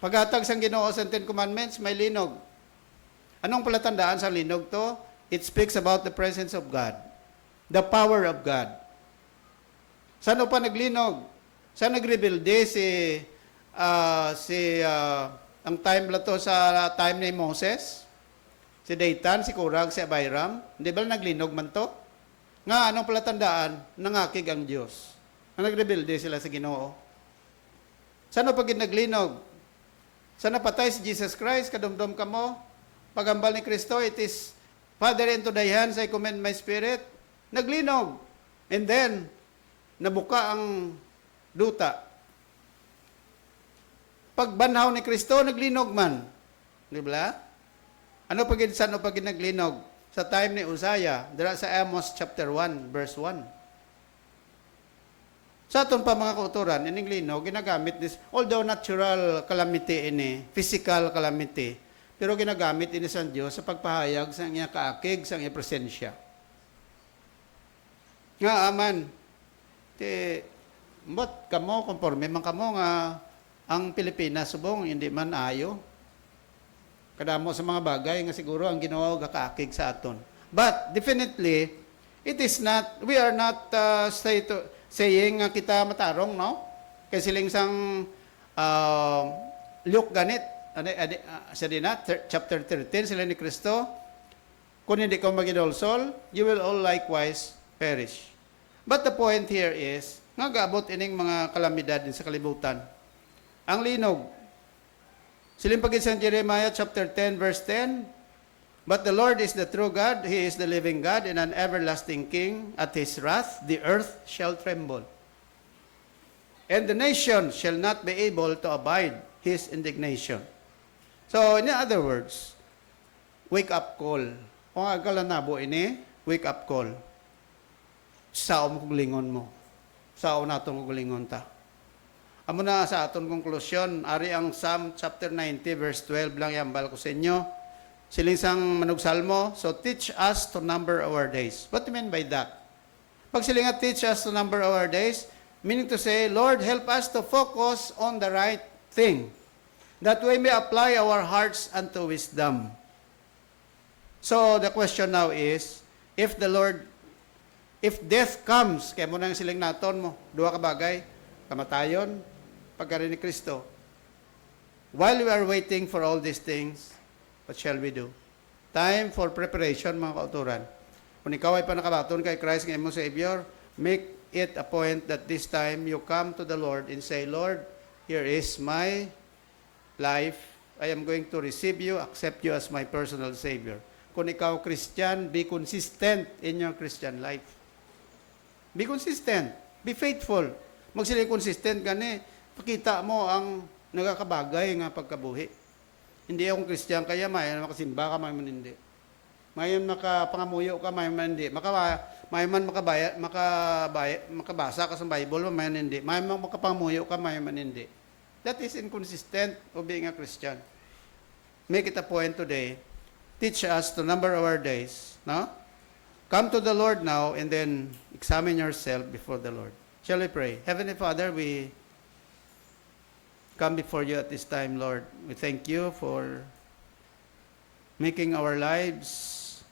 Paghatag sang Ginoo sa 10 Commandments, may linog. Anong palatandaan sa linog to? it speaks about the presence of God, the power of God. Saan pa naglinog? Saan nagrebuilde ang time la to sa time ni Moses? Si Dathan, si Kurag, si Abiram, hindi ba naglinog man to? Nga, anong palatandaan? Nangakig ang Diyos. Nagrebuilde sila sa Ginoo. Saan pa naglinog? Saan napatay si Jesus Christ? Kadumdum ka mo? Pagambal ni Kristo, it is, Father, into thy hands I commend my spirit. Naglinog. And then, nabuka ang duta. Pagbanhaw ni Kristo, naglinog man. Di ba? Ano pag naglinog? Sa time ni Uzziah, dira sa Amos chapter 1, verse 1. Sa aton pa mga kauturan, ining linog, ginagamit this, although natural calamity ini, physical calamity, pero ginagamit ini sa Diyos sa pagpahayag sa iya kaakig, sa iya presensya. Nga aman, mbot kamo, konforme man kamo nga, ang Pilipinas subong, hindi man ayo. Kadamo sa mga bagay nga siguro ang Ginoo gakaakig sa aton. But definitely, it is not, we are not saying nga kita matarong, no? Kay siling sang Luke ganit, sa dinat, chapter 13, sila ni Kristo, kung hindi ka magidolsol, you will all likewise perish. But the point here is, nga gaabot ining mga kalamidad din sa kalibutan. Ang linog, siling pagid sa Jeremiah chapter 10 verse 10, but the Lord is the true God, He is the living God and an everlasting King. At His wrath the earth shall tremble, and the nation shall not be able to abide His indignation. So in other words, wake up call. Kung agala nabo ini, wake up call. Sao mo kulingon mo? Sao natong kulingon ta? Amo na sa aton konklusyon, ari ang Psalm chapter 90 verse 12 lang yambal ko sa inyo. Siling sang manugsalmo, so teach us to number our days. What do you mean by that? Pag siling nga teach us to number our days, meaning to say, Lord, help us to focus on the right thing, that we may apply our hearts unto wisdom. So the question now is, if death comes, kaya mo nang siling naton mo, duha ka bagay, kamatayon, pagkarin ni Kristo. While we are waiting for all these things, what shall we do? Time for preparation, mga kauturan. Kung ikaw ay panakabaton kay Christ ng imong Savior, make it a point that this time you come to the Lord and say, Lord, here is my life. I am going to receive you, accept you as my personal Savior. Kung ikaw Christian, be consistent in your Christian life. Be consistent. Be faithful. Magsili consistent gani, pakita mo ang nagakabagay nga pagkabuhi. Hindi akong Christian, kaya mayan makasimba ka, mayan hindi. Mayan makapangamuyo ka, mayan hindi. Mayan makabasa ka sa Bible, mayan hindi. Mayan makapangamuyo ka, mayan hindi. That is inconsistent of being a Christian. Make it a point today. Teach us to number our days. No? Come to the Lord now and then examine yourself before the Lord. Shall we pray? Heavenly Father, we come before you at this time, Lord. We thank you for making our lives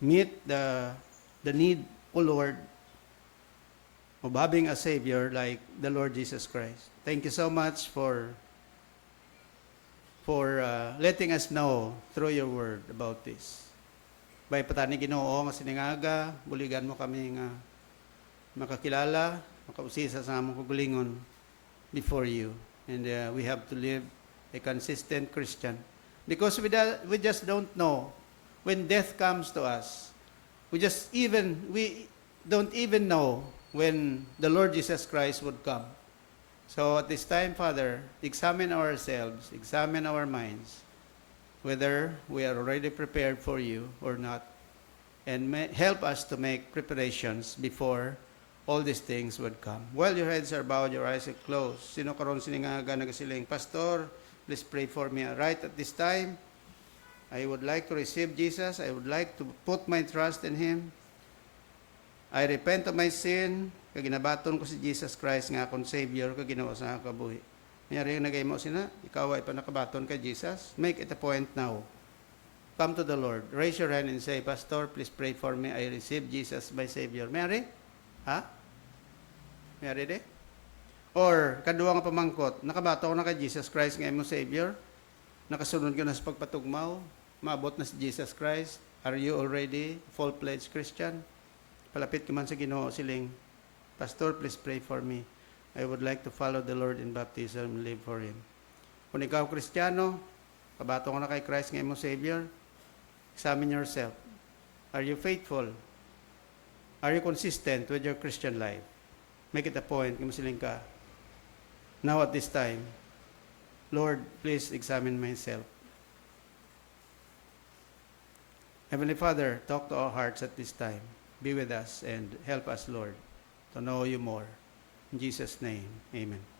meet the need, O Lord, of having a Savior like the Lord Jesus Christ. Thank you so much for letting us know through your word about this. By patani Ginoo nga siningaga, buligan mo kami nga makakilala, makausisa sa among kagulingon before you. And we have to live a consistent Christian. Because we just don't know when death comes to us. We don't even know when the Lord Jesus Christ would come. So at this time, Father, examine ourselves, examine our minds, whether we are already prepared for you or not, and help us to make preparations before all these things would come. While your heads are bowed, your eyes are closed, sino karon siningaga nagasiling, Pastor, please pray for me. Right at this time, I would like to receive Jesus. I would like to put my trust in Him. I repent of my sin. Kaginabaton ko si Jesus Christ nga akong Savior, kaginawa sa kabuhi. Mayari yung nagay mo sina, ikaw ay pa nakabaton kay Jesus. Make it a point now. Come to the Lord. Raise your hand and say, Pastor, please pray for me. I receive Jesus my Savior. Mayari? Ha? Mayari de? Or, kaduwa nga pamangkot, nakabato ko na kay Jesus Christ nga imong Savior. Nakasunod ka na sa pagpatugmaw. Maabot na si Jesus Christ. Are you already full-fledged Christian? Palapit ka man sa Ginoo siling, Pastor, please pray for me. I would like to follow the Lord in baptism and live for Him. Kung ikaw Kristiyano, kabato ka na kay Christ nga imong Savior, examine yourself. Are you faithful? Are you consistent with your Christian life? Make it a point, kumusiling ka. Now at this time, Lord, please examine myself. Heavenly Father, talk to our hearts at this time. Be with us and help us, Lord, to know you more. In Jesus' name, amen.